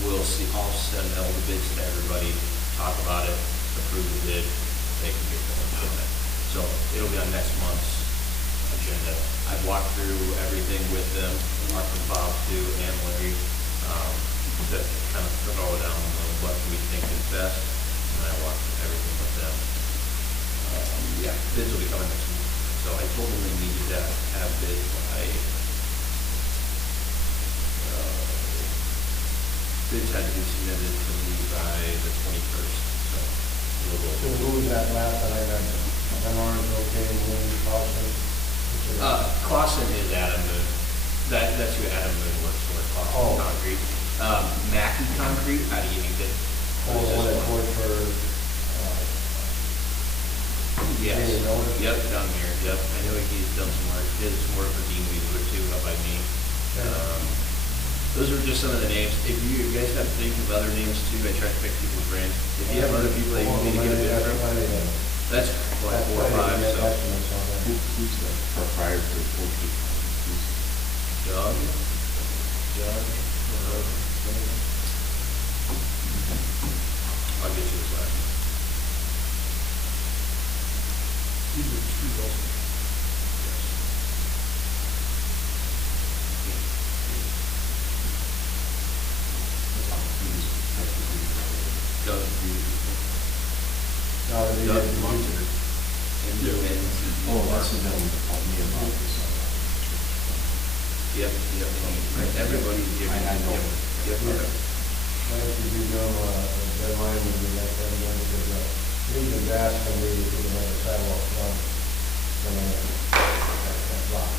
We'll see, I'll send all the bids to everybody, talk about it, approve the bid, they can get going on it. So it'll be on next month's agenda. I've walked through everything with them, Mark and Bob too, and Larry, to kind of throw down what we think is best, and I walked through everything with them. Yeah, bids will be coming next week. So I told them they needed to have bids by, bids had to be submitted to me by the 21st, so we'll go. So who was that last that I mentioned? Orange, okay, Moon, Clausen? Clausen is Adam Moon. That's who Adam Moon works for, Clausen Oh. Concrete. Mackey Concrete, how do you need it? Oh, the one that worked for, Yes. David Miller? Yep, down here, yep. I know he's done some work, he did some work for Dean Weaver too, up by me. Those are just some of the names. If you guys have to think of other names too, I try to pick people's brains. If you have other people that you need to get a bid from, that's like 4 or 5, so. Who's the proprietor for OK? Doug? I'll get you his last name. He's a street also. Doug, No, they Doug didn't. Munter. Oh, that's the gentleman that called me about this. Yep, everybody's giving. I know. Yep, okay. Last year, you know, deadline would be like everyone, because, Region's asking me if we can have a sidewalk done, that block.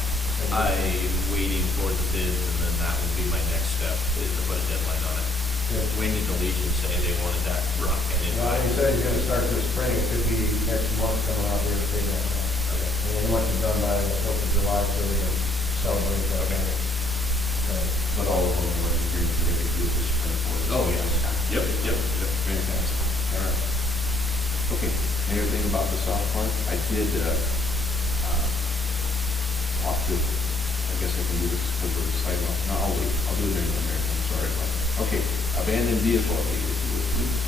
I'm waiting for the bids, and then that will be my next step, is to put a deadline on it. Yeah. Wayne and Legion say they wanted that rock and it. Well, he said he's gonna start this spring, it could be next month coming out here to figure that out. Okay. And he wants it done by the 4th of July, so we can celebrate that night. But all of them were in agreement that they do this spring for us. Oh, yes. Yep. Fantastic. All right. Okay, anything about the soft park? I did, talk to, I guess I can do this because of the sidewalk. No, I'll wait. I'll do it during the mayor. I'm sorry about that. Okay, abandoned vehicle, if you would please.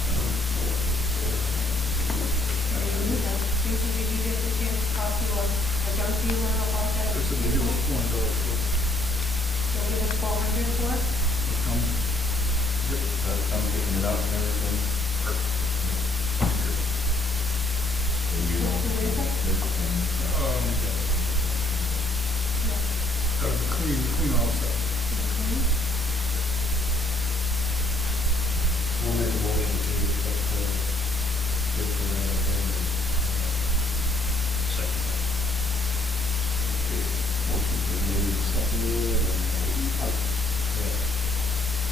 Did you get the chance to talk to a junk dealer about that? I said they give us $400 for it. They'll give us 400 for it? It comes, I'm picking it up and everything. And you know, Who is it? gotta be clean outside. We'll make a motion to accept the, get the, Second. Okay, motion been made, seconded, and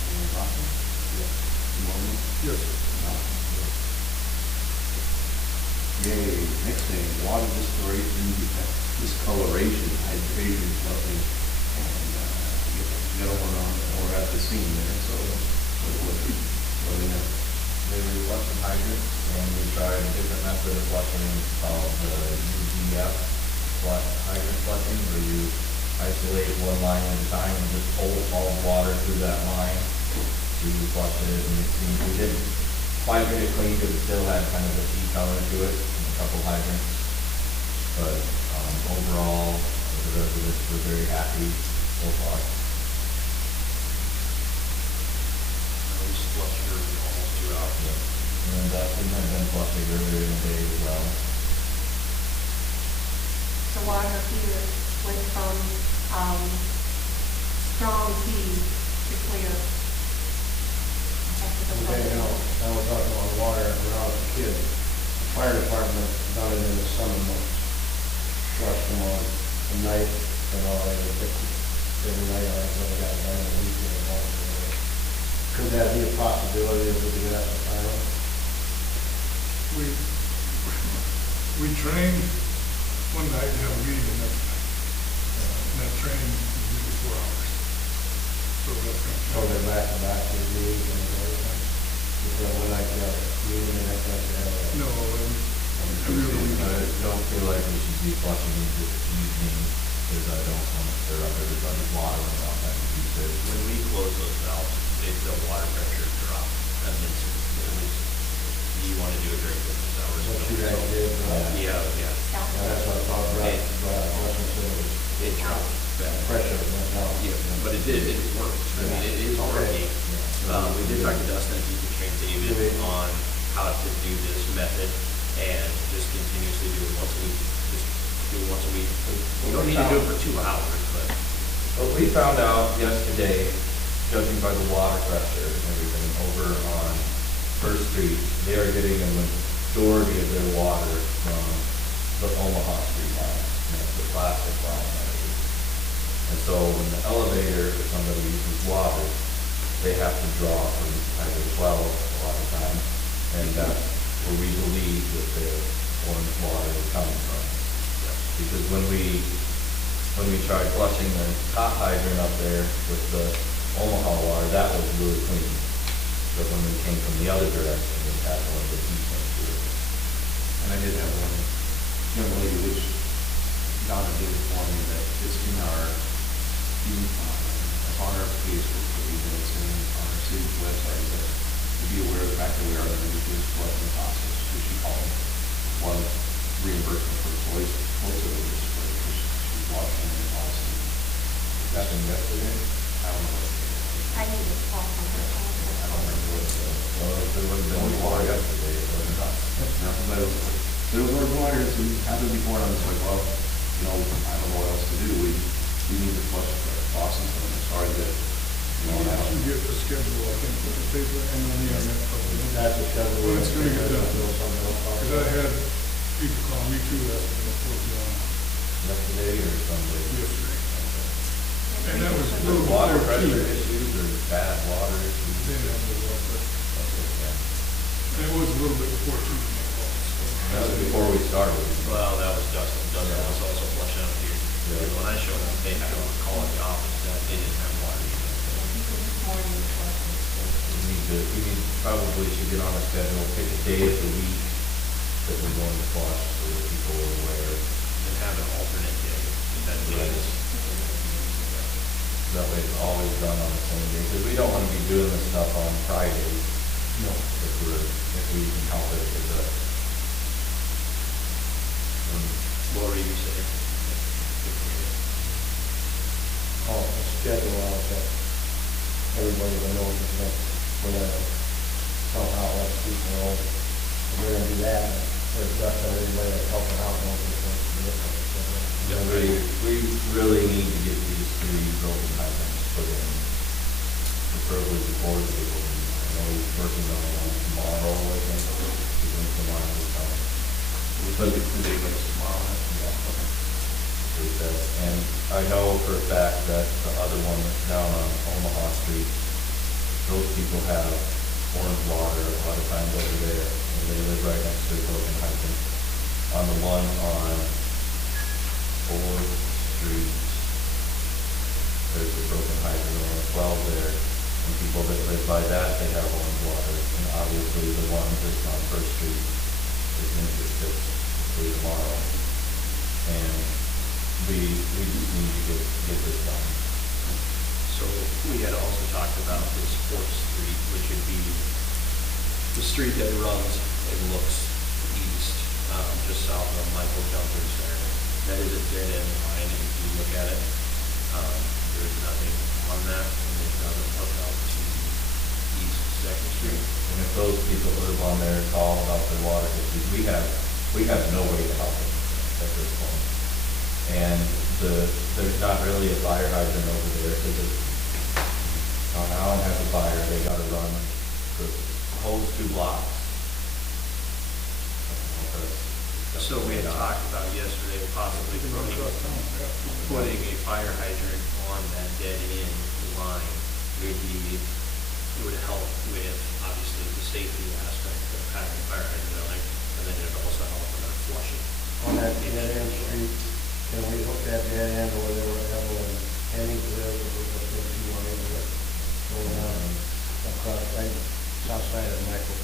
and Rocky? Yes. Norman? Yes. Yay, next thing, water discoloration, hydration, something, and, get the gentleman on, or at the scene there, so, what do you know? They were flushing hydrants, and we tried a different method of flushing called the UDF hydrant flushing, where you isolate one line at a time and just pull all the water through that line to flush it, and it seemed, we did quite get it clean, but it still had kind of a tea color to it, and a couple hydrants. But, overall, the residents were very happy. we'll talk. We flushed for almost 2 hours. And Dustin had been flushing earlier in the day as well. The water here went from, strong P to clear. After the Okay, flood. now we're talking about water, when I was a kid, the fire department done it in the summer months. Flushed them on the night and all, they pick every night, I really got it done in the weekend and all. Could that be a possibility if we do that in Thailand? We trained one night and have a meeting the next night. And that training is usually 4 hours. So that's going So they're back to back to the meetings and everything? Is that one night you have a meeting and next night you have a? No, every other week. I don't feel like we should be flushing this evening, because I don't want to stir up everybody's water around that Tuesday. When we closed those valves, the water pressure dropped. That means it was, you want to do it during business hours. What you guys did, Yeah. yeah, that's what I thought, Brad, Russell said it was. It dropped. Pressure went down. Yeah, but it did, it worked. I mean, it is working. We did talk to Dustin, if he could train David on how to do this method and just continuously do it once a week. Just do it once a week. You don't need to do it for 2 hours, but. But we found out yesterday, judging by the water pressure and everything over on First Street, they are getting a majority of their water from the Omaha Street line, the plastic line. And so when the elevator or somebody uses water, they have to draw from either 12 a lot of times, and that's where we believe that their orange water is coming from. Because when we tried flushing the top hydrant up there with the Omaha water, that was really clean. But when we came from the other direction, we had one of the heat things to it. And I did have one young lady, which Donna did inform me that it's in our, on our Facebook page, and it's in on our city's website, that to be aware of the fact that we are underneath this flushing process, which she called was reimbursement for toys, most of it was for, because she's washing and also. That's in yesterday? I don't know what it is. I need to call from her I also. don't remember what it was. Well, if there would have been water yesterday, it wasn't us. No, but it was our water, so we had it before, and I was like, well, you know, I don't know what else to do, we need to flush the faucets, and I'm sorry that, you know, I You don't. get the schedule, I think, with the paper and on the internet. That's a schedule. Well, it's gonna get done. Something else. Because I had people call me too, asking me what was going on Yesterday or Sunday? yesterday. And that was a Was little it water bit pressure too. issues or bad water They issues? didn't have the water. And it was a little bit before two. That was before we started. Well, that was Dustin. Dustin was also flushing out here. Yeah. When I showed up, they had to call at the office that they didn't have water. We probably should get on a schedule, pick a day of the week that we're going to flush so that people are aware. And have an alternate day. If that day is. That way it's always done on the same day, because we don't want to be doing this stuff on Fridays. No. If we can help it, because What were you saying? Oh, a schedule out that everybody will know that we're gonna somehow let people know we're gonna do that. Or just let everybody that's helping out know this one's different. we really need to get these 3 broken hydrants put in, preferably before the big one. I know he's working on it tomorrow, I think, he's doing tomorrow this time. But the day goes tomorrow, Yeah. And I know for a fact that the other one that's down on Omaha Street, those people have orange water a lot of times over there, and they live right next to a broken hydrant. On the one on 4th Street, there's a broken hydrant on 12 there, and people that live by that, they have orange water, and obviously the one that's on First Street is interested for tomorrow. And we just need to get this done. So we had also talked about this 4th Street, which would be the street that runs and looks east, just south of Michael Jumpers there. That is a dead end line if you look at it. there's nothing on that, and it doesn't hook up to East Second Street. And if those people live on there, call about their water issues, we have no way to help them at this point. And there's not really a fire hydrant over there, because on Allen has a fire, they gotta run the whole 2 blocks. So we had talked about yesterday possibly putting a fire hydrant on that dead end line. It would help with, obviously, the safety aspect of having a fire hydrant there, and then it would also help with our flushing. On that dead end street, can we hook that dead end over there where Evelyn Hennings lives, or what they do on it, going across, right, south side of Michael.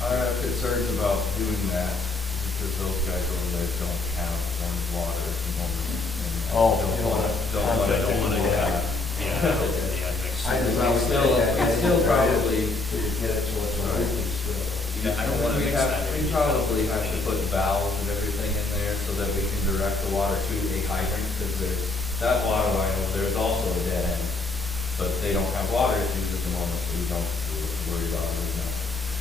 I have concerns about doing that, because those guys over there don't have warm water at the moment. And Oh, don't you want wanna- I don't want to get that. out. Yeah, I just We thought we still, did that. we still probably, So you get it so it's a weekly, so. Yeah, I don't want to we mix have, that. we probably have to put valves and everything in there so that we can direct the water to a hydrant, because that water line over there is also a dead end. But they don't have water issues at the moment, so we don't worry about it now.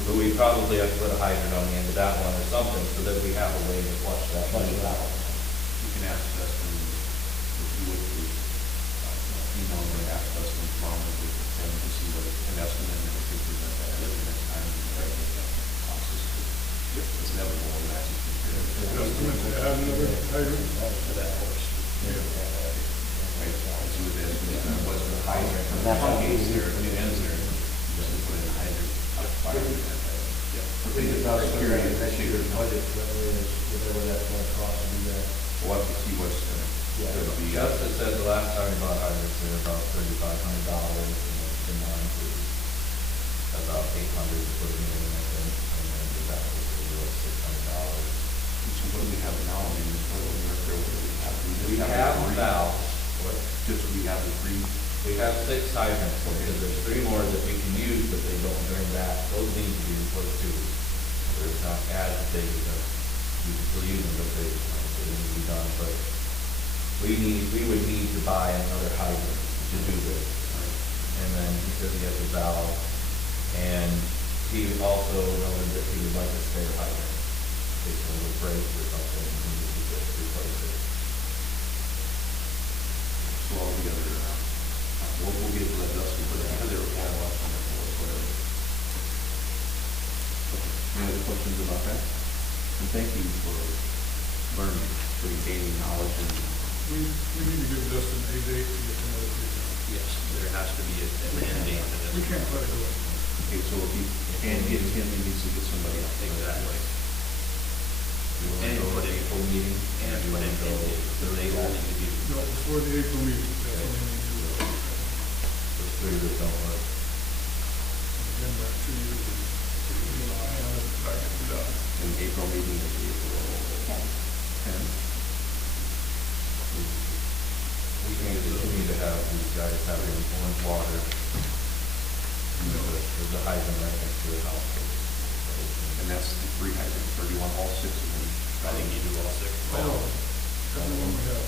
But we probably have to put a hydrant on the end of that one or something, so that we have a way to flush that one out. You can ask Dustin if you would please, email him and ask Dustin from him to see what an estimate, and we could present that at the next time. Process. Yep, it's inevitable when that's. Estimate to add another hydrant? For that horse. Yeah. Right, so with the estimate, what's the hydrant, and That's that how case we- there, it ends there, just to put in a hydrant, fire hydrant. We could probably figure out next year's budget, whatever that's gonna cost to do that. We'll have to see what's gonna be. Justice said the last time we bought hydrants, they were about $3,500, and it's been down to about $800 to put them in, I think, and then the back was like $600. So what do we have now? I mean, what do we have there? What do we have? We have about, We have the three. we have 6 hydrants, because there's 3 more that we can use, but they don't drain back, those need to be replaced too. They're not as big as we can still use them, but they need to be done, but we would need to buy another hydrant to do this. And then he said he has a valve, and he also noted that he would like a spare hydrant. In case one would break or something, and he needs to replace it. So all together, we'll get to let Dustin put it together, or have one on there for us, whatever. Any other questions about that? And thank you for learning, for gaining knowledge and. We need to give Dustin a date to get another hydrant. Yes, there has to be an end date to We this. can't let it go. Okay, so if you can't get him, he needs to get somebody else. Exactly. We want And to go put to it- April meeting, And we put want an to go end date, so they will need to be. No, before the April meeting, that's when we need to do it. the 3 that don't work. Again, back 2 years, I have it, I get it done. In April meeting, is the April 10th. We need to have these guys having orange water. There's a hydrant right next to the house. And that's the 3 hydrants, or do you want all 6 of them? I think you do all 6. Oh, that's the one we have.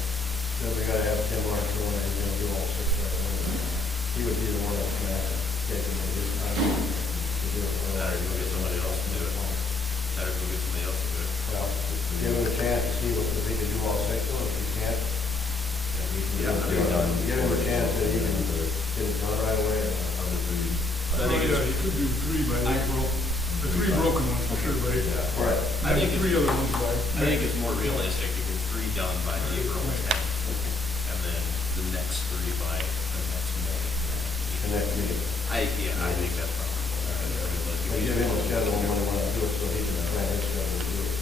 Then we gotta have Tim Martin go in and he'll do all 6 right away. He would be the one that's gonna have to take him to his time to do it. Better go get somebody else to do it. Better go get somebody else to do it. Well, give him a chance to see if he can do all 6 of them, if he can't. Yeah, Give him a chance that he can get it done right away. I think Yeah, it's, you could do 3 by April, the 3 broken ones for sure, but Right. I think and 3 other ones by. I think it's more realistic to get 3 done by April 10th, and then the next 3 by the next May. The next meeting. I think that's probably realistic. We give him a schedule when we want to do it, so he can plan his schedule to do it.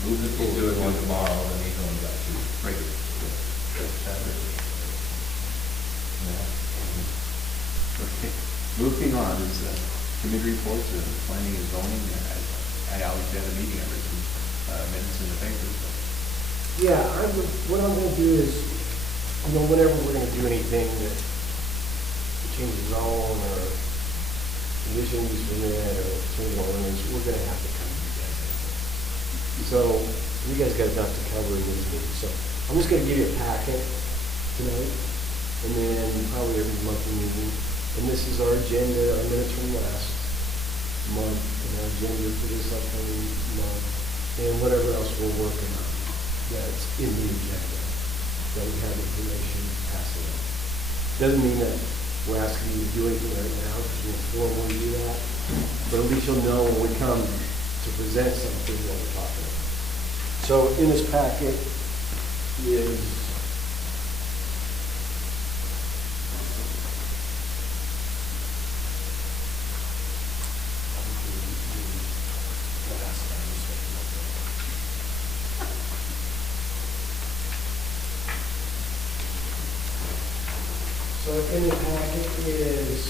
Move it, we'll do it one tomorrow, then he's only got 2. Right. Okay, moving on is committee reports of planning and zoning. I always had a meeting, I read some minutes in the paper. Yeah, what I'm gonna do is, whenever we're gonna do anything that change the zone or conditions permit or change the ordinance, we're gonna have to come to you guys. So you guys got enough to cover in this meeting. So I'm just gonna give you a packet tonight, and then probably every monthly meeting. And this is our agenda, our minutes from last month, and our agenda for this upcoming month, and whatever else we're working on that's in the agenda, that we have information passing on. Doesn't mean that we're asking you to do anything right now, because we'll formally do that, but at least you'll know when we come to present something what we're talking about. So in this packet is so in the packet is,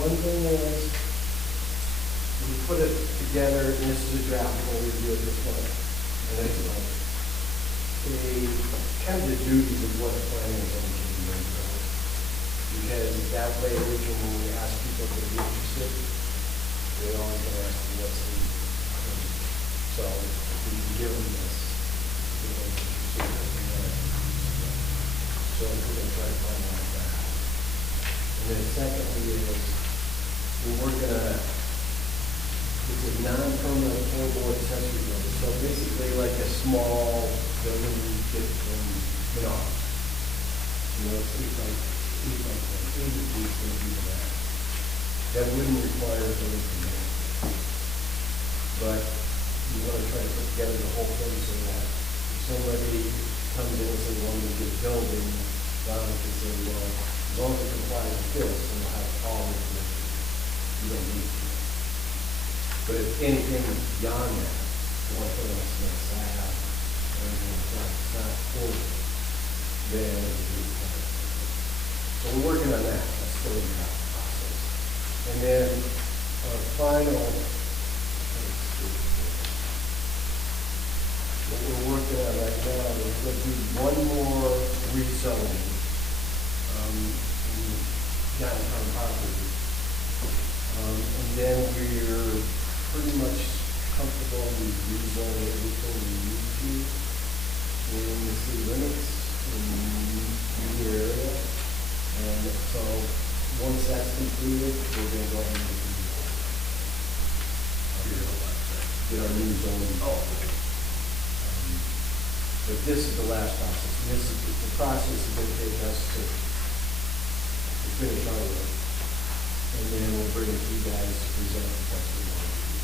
one thing is, we put it together, and this is a draft, we'll review it this month, and next month. Kind of the duties of what planning and zoning can be doing. Because that way, when we ask people to be interested, they always can ask what's the, so if we can give them this, they're interested. So we're going to try to finalize that. And then secondly is, we're working on, it's a non-permanent portable accessory building. So basically like a small building you get from, it's like 80 feet, something like that. That wouldn't require a building permit. But you want to try to put together the whole thing so that if somebody comes in and says, well, we get building, Don can say, well, as long as it complies with this, then we'll have all the information. You don't need to. But if anything beyond that, you want to put on a cement slab, or anything it's not full, then it would be fine. So we're working on that. That's still in the process. And then our final, what we're working on right now is we're going to do one more rezoning in downtown property. And then we're pretty much comfortable with rezoning everything we need to in the city limits, in the area. And so once that's completed, we're going to go ahead and get our new zoning. But this is the last process. This is the process is going to take us to finish our work. And then we'll bring it to you guys to present the best we want to do.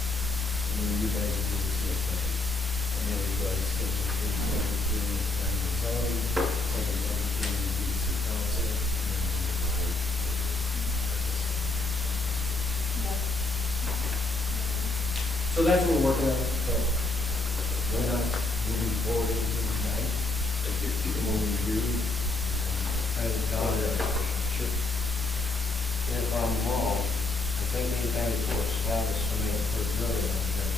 And then you guys will do the same thing. And then everybody's going to do the public hearing, and the zoning, second public hearing, the city council, and then so that's what we're working on. So we're not moving forward into tonight. When we do, As John, if I'm wrong, I think anything for a slab is something that put building on that.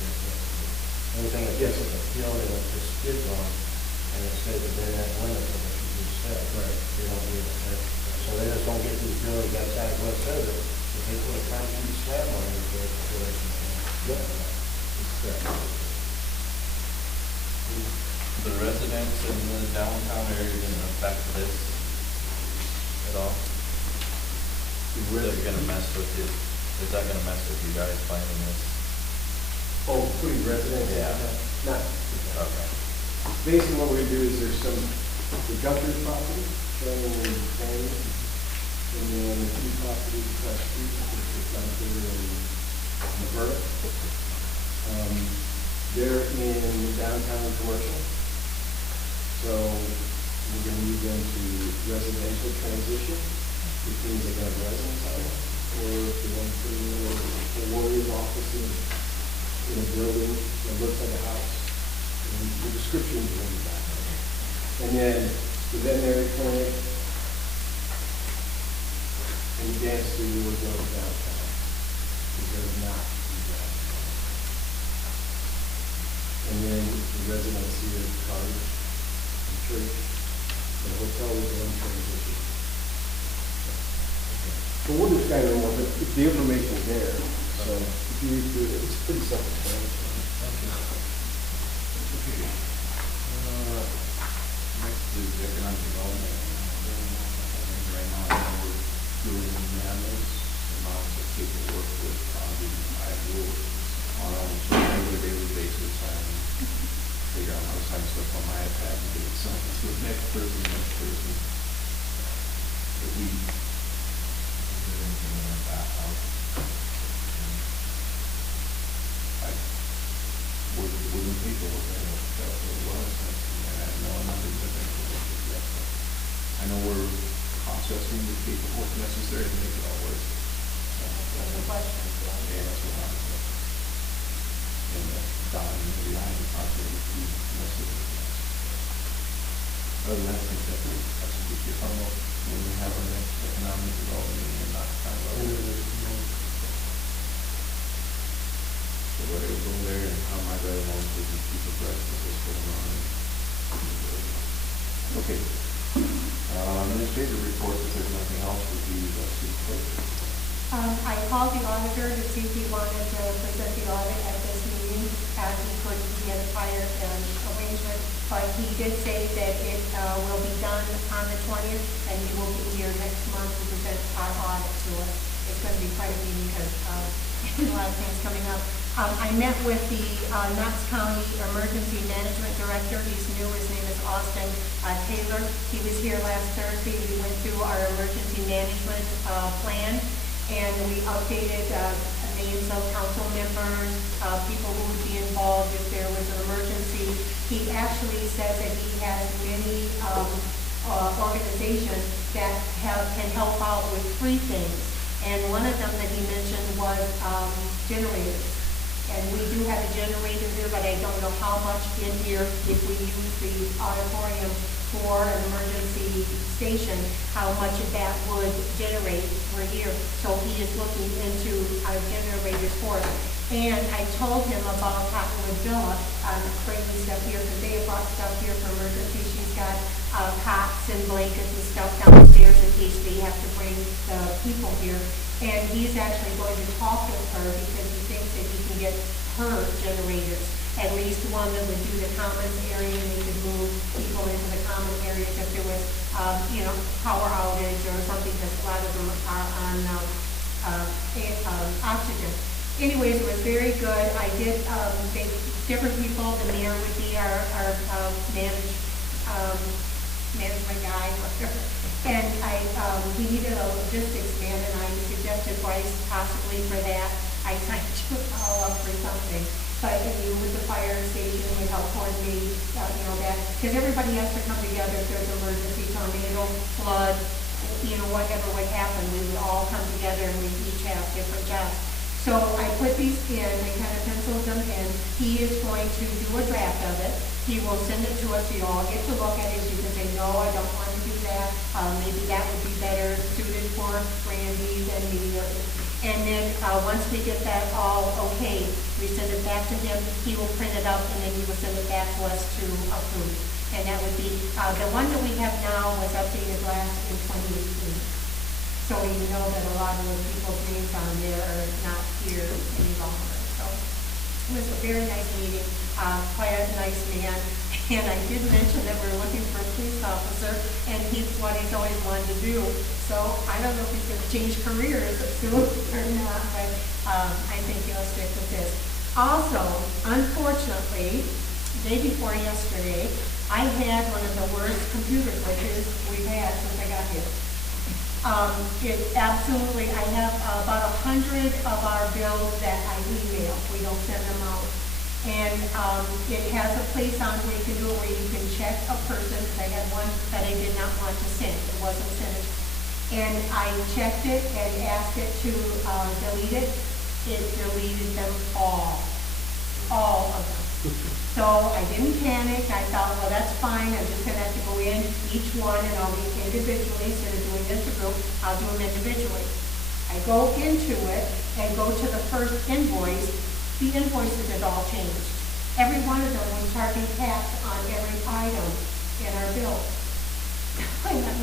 Anything that gets a building that just skids on, and it says that they're that limit, then it should be set. Right. They don't do that. So they just don't get these buildings outside of what says it. If they put a concrete slab on it, they're. Yep. The residents in the downtown area didn't affect this at all? Is that gonna mess with you? Is that gonna mess with you guys planning this? Oh, putting residents? Yeah. Not. Okay. Basically what we do is there's some, the Gunther property, showing in the plan, and then a few properties across the street, which is Gunther and Roberta. They're in downtown commercial. So we're gonna move them to residential transition, which means they got residence on it, or if they want to put in a lawyer's office in a building that looks like a house. And the descriptions will be back. And then the veterinary clinic and the dance studio will go downtown, because there's not downtown. And then the residency of the cottage, the church, the hotel will go in transition. So we'll describe it more, but the information's there, so if you read through it, it's pretty self-explanatory. economic development. Right now, I know we're doing madness amounts of paperwork with the ILO on almost a regular daily basis. I'm figuring out how to sign stuff on my iPad and get it signed. So next Thursday. But we, I wouldn't paperwork, I know that's what it was, and I know I'm not doing the paperwork yet, but I know we're processing the paperwork necessary to make it all work. That's the question, Yeah, that's what I'm saying. And Don, maybe I can possibly be messing with that. Other than that, I think that's a good deal. I don't know when we have our next economic development meeting and not kind of. So we're able to go there and how my brother wants to keep abreast of what's going on. Okay. Administrative report, if there's nothing else, would be the city clerk. I called the auditor to see if he wanted to present the audit at this meeting, and he had a prior arrangement, but he did say that it will be done on the 20th, and he will be here next month to present our audit to us. It's going to be quite a meeting because a lot of things coming up. I met with the Knox County Emergency Management Director. He's new. His name is Austin Taylor. He was here last Thursday. We went through our emergency management plan, and we updated names of council members, people who would be involved if there was an emergency. He actually says that he has many organizations that can help out with 3 things. And one of them that he mentioned was generators. And we do have a generator here, but I don't know how much in here, if we use the auditorium for an emergency station, how much of that would generate per year. So he is looking into our generators for it. And I told him about talking with Villa, bringing stuff here, because they have brought stuff here for emergency. She's got cots and blankets and stuff downstairs in case they have to bring the people here. And he's actually going to talk with her because he thinks that he can get her generators, at least one that would do the commons area, and they could move people into the common areas if there was, power outage or something, because a lot of them are on oxygen. Anyways, it was very good. I did, different people, the mayor would be our management guy, and he needed a logistics man, and I suggested Bryce possibly for that. I signed you all up for something, but with the fire station, we help coordinate, that, because everybody has to come together if there's an emergency, tornado, flood, whatever would happen, we would all come together and we each have different jobs. So I put these in, I kind of penciled them in. He is going to do a draft of it. He will send it to us, so you all get to look at it. You can say, no, I don't want to do that. Maybe that would be better suited for Randy than me. And then once we get that all okay, we send it back to him. He will print it up, and then he will send it back to us to approve. And that would be, the one that we have now was updated last in 2018. So we know that a lot of those people's names on there are not here any longer. So it was a very nice meeting, quite a nice man. And I did mention that we're looking for a police officer, and he's what he's always wanted to do. So I don't know if he's going to change careers soon or not, but I think he'll stick with this. Also, unfortunately, day before yesterday, I had one of the worst computer glitches we've had since I got here. It absolutely, I have about 100 of our bills that I email. We don't send them out. And it has a place on where you can do it where you can check a person, because I had one that I did not want to send. It wasn't sent. And I checked it and asked it to delete it. It deleted them all of them. So I didn't panic. I thought, well, that's fine. I'm just going to have to go in each one, and I'll be individually. Instead of doing this as a group, I'll do them individually. I go into it and go to the first invoice. The invoices had all changed. Every one of them was charging tax on every item in our bill.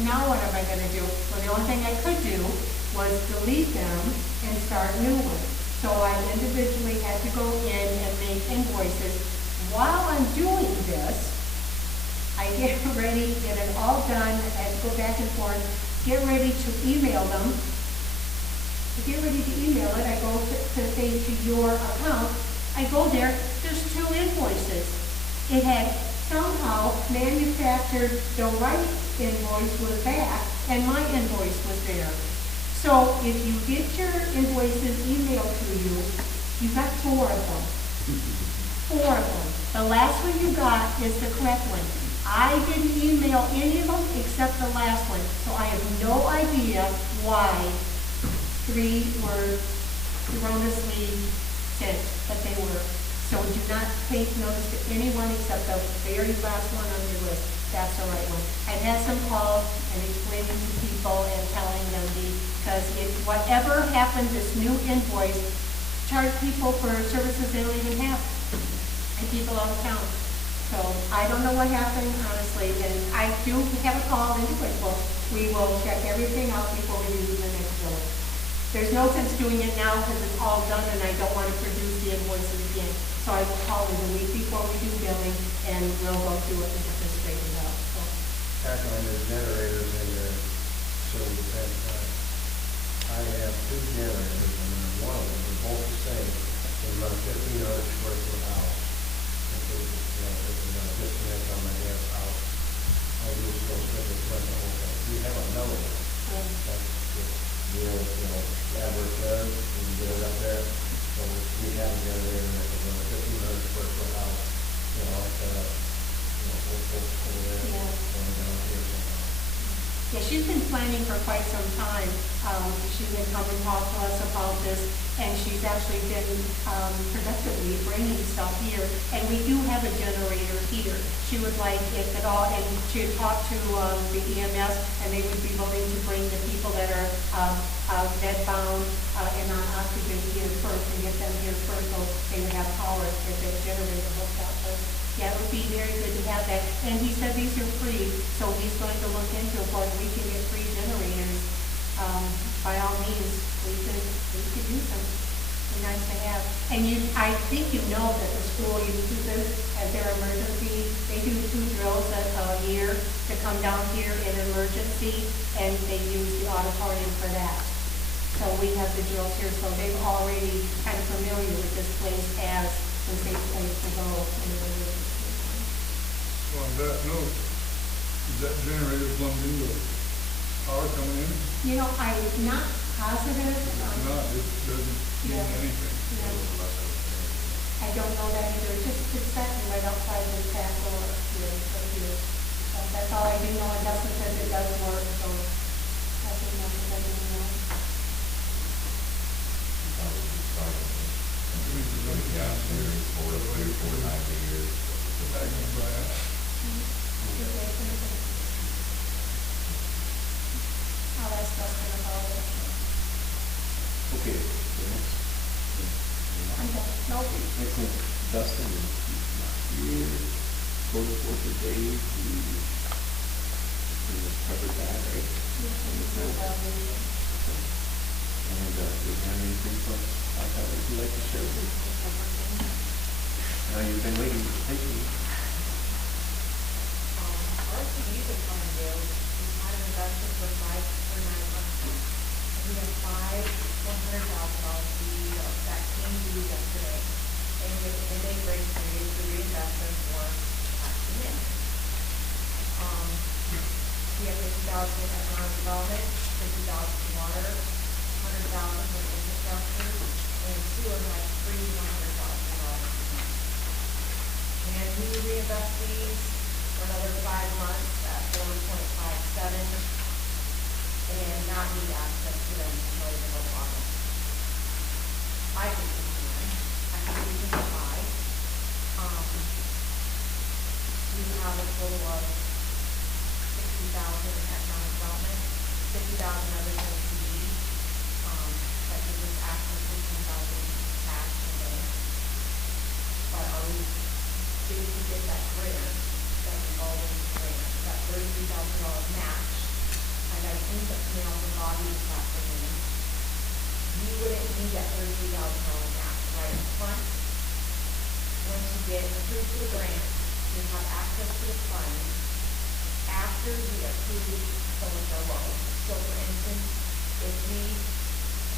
Now what am I going to do? Well, the only thing I could do was delete them and start new ones. So I individually had to go in and make invoices. While I'm doing this, I get ready, get it all done and go back and forth, get ready to email them. To get ready to email it, I go to say to your account, I go there, there's 2 invoices. It had somehow manufactured, the right invoice was back and my invoice was there. So if you get your invoices emailed to you, you got 4 of them. 4 of them. The last one you got is the correct one. I didn't email any of them except the last one, so I have no idea why 3 were erroneously sent, but they were. So do not take notice to anyone except the very last one on your list. That's the right one. I've had some calls and explaining to people and telling them because if whatever happened, this new invoice charge people for services they don't even have, and people out of town. So I don't know what happened, honestly, and I do have a call into QuickBooks. We will check everything out before we do the next bill. There's no sense doing it now because it's all done and I don't want to produce the invoices again. So I will call in the week before we do billing and we'll go through it and get this straightened out. So. Back on the generators in there, so that, I have 2 generators, and one of them is both the same. They run 1,500 square foot house. If there's a disconnect on my dad's house, all you do is go split it, run the whole thing. We have another one. That's just real, average there, we can get it up there. So we have a generator that can run a 1,500 square foot house, over there, Yeah. going down here somehow. Yeah, she's been planning for quite some time. She's been coming to talk to us about this, and she's actually been productively bringing stuff here. And we do have a generator here. She would like, if at all, and she had talked to the EMS, and they would be willing to bring the people that are bed-bound and on oxygen here first, and get them here first, so they would have power if the generator hooked up. But yeah, it would be very good to have that. And he said these are free, so he's going to look into whether we can get free generators. By all means, we could use them. Be nice to have. And I think you know that the school uses this as their emergency. They do 2 drills a year to come down here in emergency, and they use the auditorium for that. So we have the drills here, so they're already kind of familiar with this place as a safe place to go in the emergency. So on that note, is that generator plumbed into power coming in? You know, I'm not positive. If not, it doesn't mean Yeah. anything. Yeah. I don't know that either. It's sitting right outside the back door here, right here. So that's all I do know, and Dustin says it does work, so that's as much as I do know. The Magnum brand. I'll ask Dustin about it. Okay, so next. I'm done. Nope. Next one, Dustin is not here. Code enforcement Dave, we covered that, right? And do you have anything from like that would you like to share with us? You've been waiting patiently. Our CDs are coming due. We've had an investment for 9 months. And we have 5 $100,000 CDs that came due yesterday. And they bring me the reinvestment for cashing in. We have 50,000 in economic development, 50,000 in water, 100,000 in infrastructure, and sewer has $100,000. And we reinvest these for another 5 months at 4.57 and not need access to them until the middle of August. I think we can. I think we can apply. We have a total of 60,000 in economic development, 50,000 of it in CD. That gives us access to 10,000 cash in the bank. But are we, did we get that grant, that revolving grant, that $33,000 match? I got an email from Bobby this afternoon. You wouldn't need that $33,000 match right up front. Once you get approved for the grant, you have access to the funds, after we approve so-and-so loan. So for instance, if we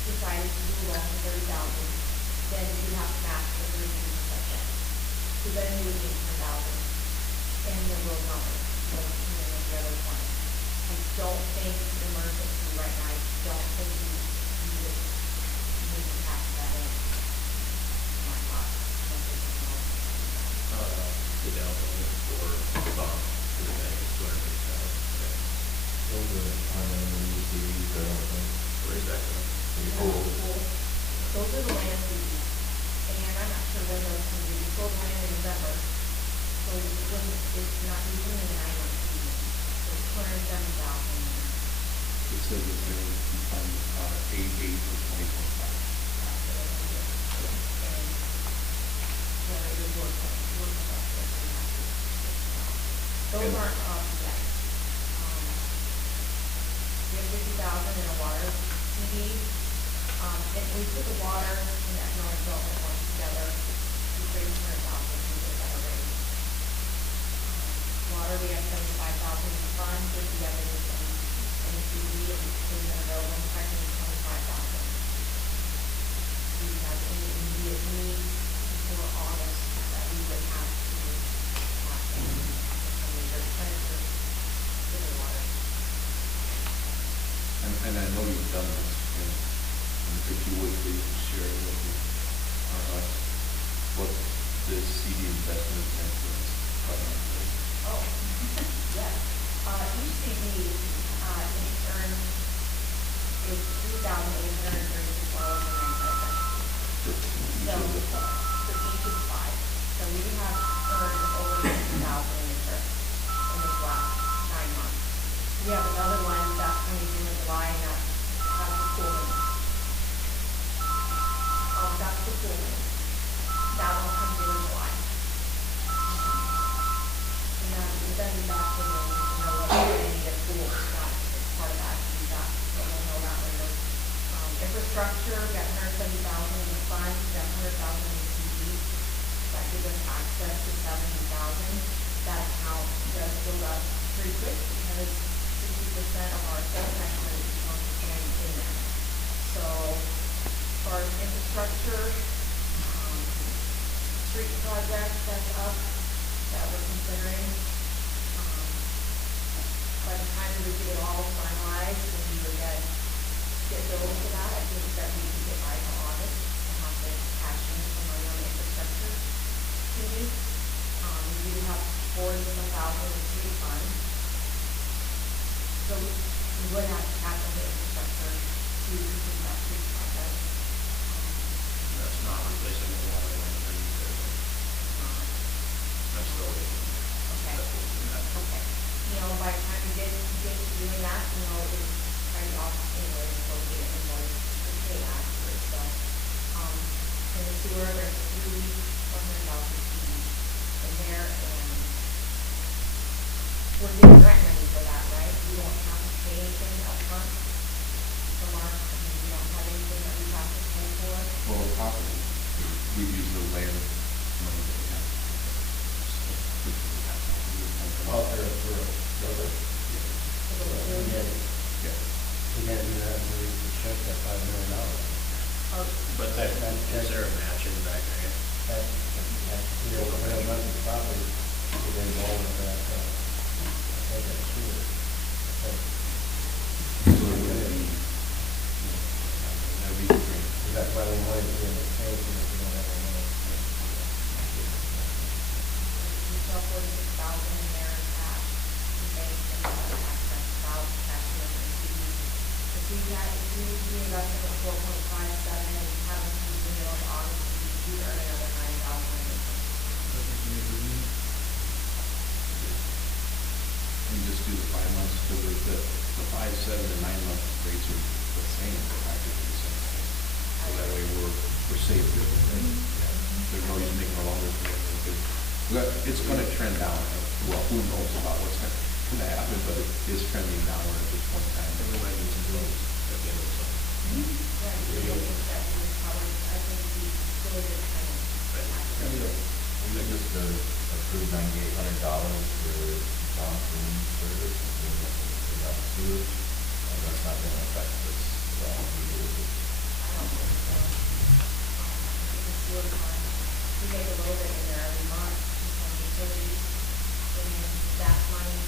decided to do a loan for 30,000, then we have to match the 32% debt. So then we would need 10,000 in the road money, so, and then the other 20. I don't think the emergency right now, I don't think we would need to pass that in. My thought. I don't think it's more than that. The down payment for the bond for the bank is $250,000. Those are, I don't know, the CDs, I don't think. Where is that coming? Pretty cool. Those are the land fees, and I'm not sure when those can be, we sold land in November, so it's not usually in the 9 month season, so it's 270,000 in there. It says that they're on 8/8 of 2025. And where it works out, those aren't up yet. We have 50,000 in a water CD. And we put the water and economic development ones together, we raised 100,000, we get a better rate. Water, we have 75,000 in the fund, 50 of it is in the CD, and we're gonna go one second, 25,000. Do you have any immediate needs before August that we would have to pass in some major expenditures for the water? And I know you've done this, and if you would please share with me, us, what this CD investment meant for us financially. Oh, yes. Each CD, each earn is $3,836.95. For each So, of the five. for each of 5. So we have earned over 50,000 in interest in this last 9 months. We have another one that's coming due in July, and that has the cooling. That's the cooling. That one comes due in July. And then back when we'll need to know whether we need a pool or not, it's part of that, we got, but we'll know that later. Infrastructure, we got 170,000 in the fund, we got 100,000 in the CD. That gives us access to 70,000. That account does build up pretty quick because 60% of our sales tax money comes in there. So, as far as infrastructure, street projects that's up, that we're considering. By the time we get it all finalized, when we would get billed for that, I think that we can get by till August and have the cash in some money on the infrastructure. We do have 40-some thousand in street fund. So we would have to tap into infrastructure to complete that street project. That's not replacing the water line underneath there. That's still, Okay. that's what we're at. Okay. You know, by the time we get to doing that, you know, it's kind of off anyway, so we'll get an invoice to pay afterwards, so. In the sewer, there's 100,000 CDs in there, and we're getting grant money for that, right? We don't have to pay anything upfront from our, we don't have anything that we have to pay for. Well, property, we've used the land money that we have. Out there for a brother. So the We lagoon- had, Yeah. we had to have to check that $5 million. Oh, But is there a match in the back there? That, you know, when I went to the property, was involved in that, I think that's true. I think. So it would be, that'd be great. We got plenty of money to do the thing, if you don't have any money. we still have 46,000 in there in cash, in bank, and access about cash in the CDs. If we investment of 4.57 and haven't used it in August, we earn another 9,000 in interest. And just do the 5 months, because the 5, 7, and 9 month rates are the same, practically the same. So that way we're safe. There's no use making a longer commitment, because it's gonna trend down. Well, who knows about what's gonna happen, but it is trending downward at this point in time. Everybody needs to know at the end of the summer. Yeah, we think that we probably, I think we really good timing. We just approved $9,800 for Crofton service, they got sewage, that's not gonna affect this, legally. I don't think so. In the sewer fund, we make a little bit in there every month from utilities, and then that money,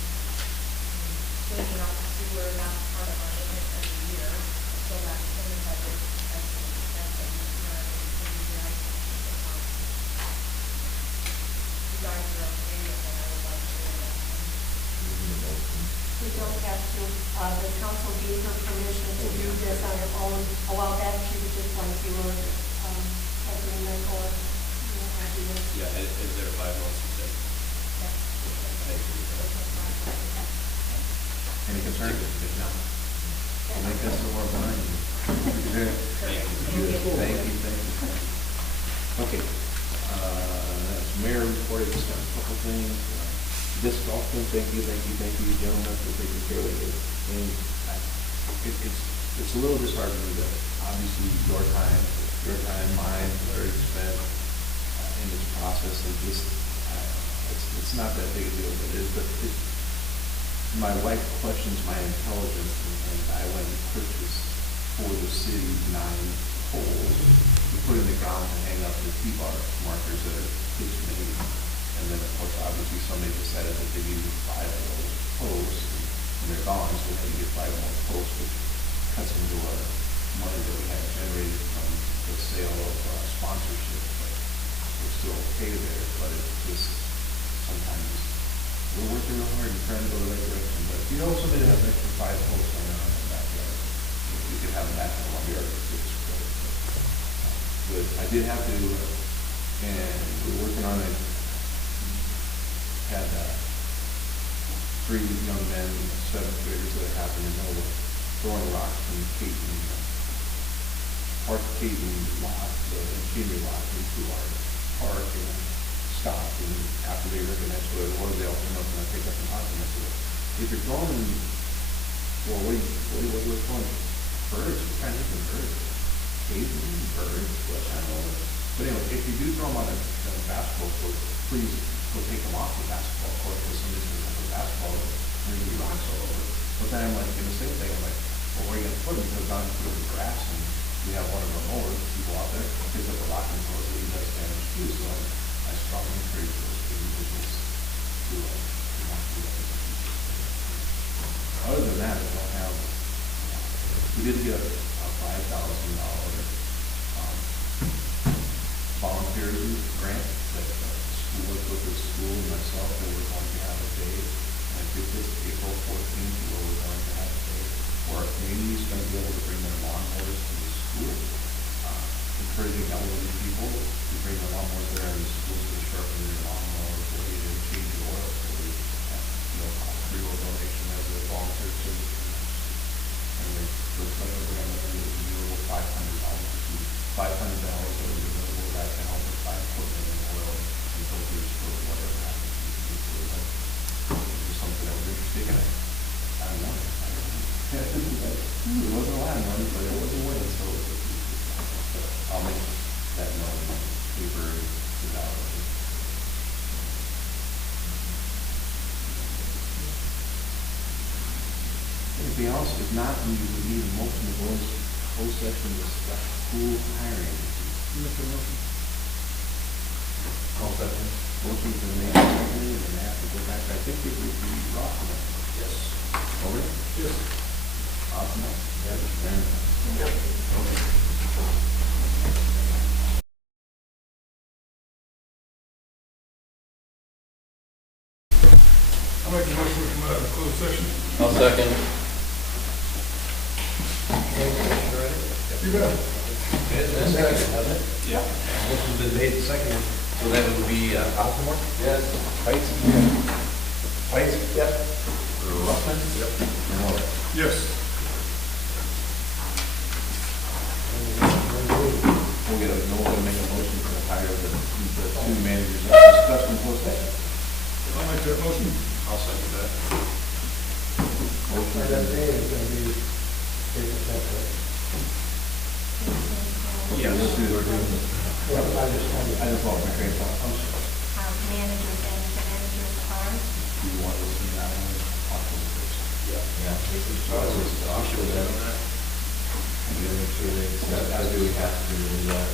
cleaning up the sewer, that's part of our maintenance every year, so that's in the budget, that's an expense that we currently, you guys can keep it on. You guys are okay with it, I would like to do that. We don't have to, the council gave her permission to do this on her own. A while back, she was just like you were, agreement or, idea. Yeah, is there 5 months to say? Any concerns? No. Make us a more blind. Thank you. Okay, that's mayor reported, discussed a couple things. This golf thing, thank you, gentlemen, for taking care of it. And it's a little disheartening that obviously your time, mine, Larry's spent in this process, and just, it's not that big a deal, but it is, but my wife questions my intelligence, and I went and purchased for the city 9 poles to put in the ground to hang up the T-bar markers that are pitch made. And then, of course, obviously, somebody decided that they needed 5 of those posts, and they're gone, so we had to get 5 more posts, which cuts into our money that we had generated from the sale of sponsorship. But we're still okay there, but it's just, sometimes we're working real hard and trying to go the right direction. But if you know somebody that has an extra 5 posts right now in the backyard, you could have them back in the lumberyard, it's great. Good, I did have to, and we're working on it. Had 3 young men, 7th graders that happened to know throwing rocks from Caton, Park Caton lot, the machinery lot into our park, and stopped, and after they recognized what they all come up and I picked up and talked to them, I said, if you're throwing, well, what are you throwing? Birds? What kind of different birds? Caton birds? What I don't know. But anyway, if you do throw them on a basketball court, please go take them off the basketball court, because somebody's going to have a basketball and there's going to be rocks all over. But then I'm like, in the same thing, I'm like, well, where are you going to put them? Because I'm put them in the grass, and we have one of our mowers, people out there, picks up a rock and throws it, he does damage too. So I strongly encourage those individuals to not do that. Other than that, I don't have, we did get a $5,000 volunteer grant that school worked with the school and myself, that we're going to have a day, and I did this April 14th, where we're going to have a day where our community is going to be able to bring their lawnmowers to the school, encouraging elderly people to bring their lawnmowers there, and the schools to sharpen their lawnmowers, or they didn't change the oil, so we have, free will donation as a volunteer service. And we're special grant that we will $500 that we will that can help us buy equipment and oil and filters for whatever happens. It's something that we're interested in. I don't know. It wasn't a lot of money, but it was a win, so I'll make that known in paper to that. Anything else? If not, we would need a motion to go into closed session to discuss school hiring. Make a motion. All second. Motion's been made, seconded, and I have to go back. I think it would be Rossman. Yes. Over? Yes. Awesome. Yes. Okay. I'll make a motion to come out of closed session. I'll second. You bet. Yeah. Motion's been made, seconded, so that would be, Osmore? Yes. Heights? Heights? Yep. Rossman? Yep. And Miller. Yes. We'll get no one to make a motion to hire the 2 managers that discussed in closed session. I'll make that motion. I'll second that. Motion. That day is going to be, paper. Yeah, let's do it. Well, I just want my train of thought. I'm sorry. Managers and managers are. Do you want to listen to that? Yeah, we should probably talk to them. Make sure they accept, or do we have to do that?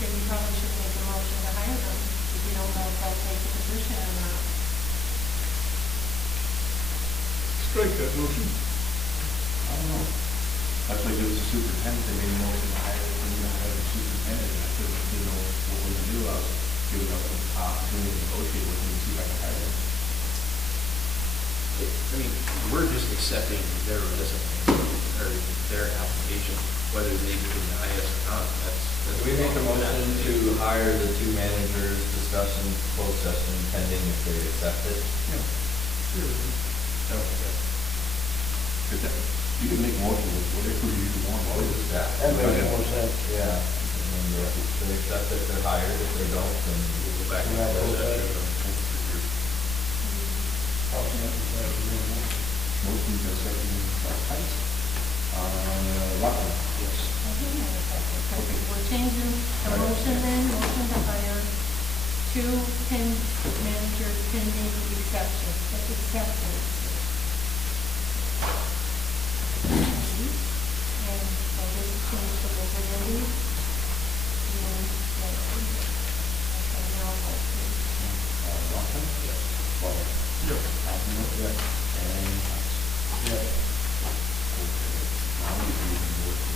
Then you probably should make a motion to hire them, if you don't know if they'll take the position or not. Strike that motion. I don't know. That's like it was a superintendent, they made a motion to hire, and you hire the superintendent, and I didn't know what we could do. I was giving up an opportunity to negotiate with him and see if I can hire him. I mean, we're just accepting their resume, or their application, whether they deny us or not, that's. Do we make a motion to hire the two managers, discussion, closed session, pending if they accept it? Yeah. Sure. Okay. But that, you can make a motion with whatever you want. What is that? That makes more sense. Yeah. And if they accept it, they're hired. If they don't, then We'll go back to Yeah, closed okay. session. I'll second that. Motion to second by Heights. Rockland. Yes. Okay, we're changing the motion then, motion to hire two managers pending acceptance. And so this is changed to the Wendy. And, okay, now what? Rockland? Yes. Water. Yep. Yes. And Heights. Yeah. Now we can move to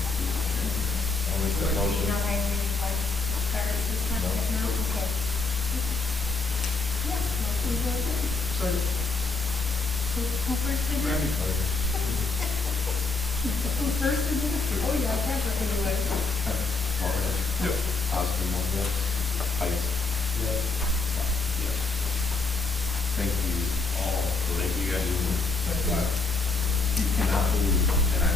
I'll make that You're motion. not hiring like start this time, No. no, okay. Yes, motion to adjourn. Second. Who first did it? Randy. Who first did it? Oh, yeah, Pepper, anyway. Water. Yep. Osborne, yes. Heights. Yeah. Yes. Thank you all. Thank you guys. You cannot believe, and I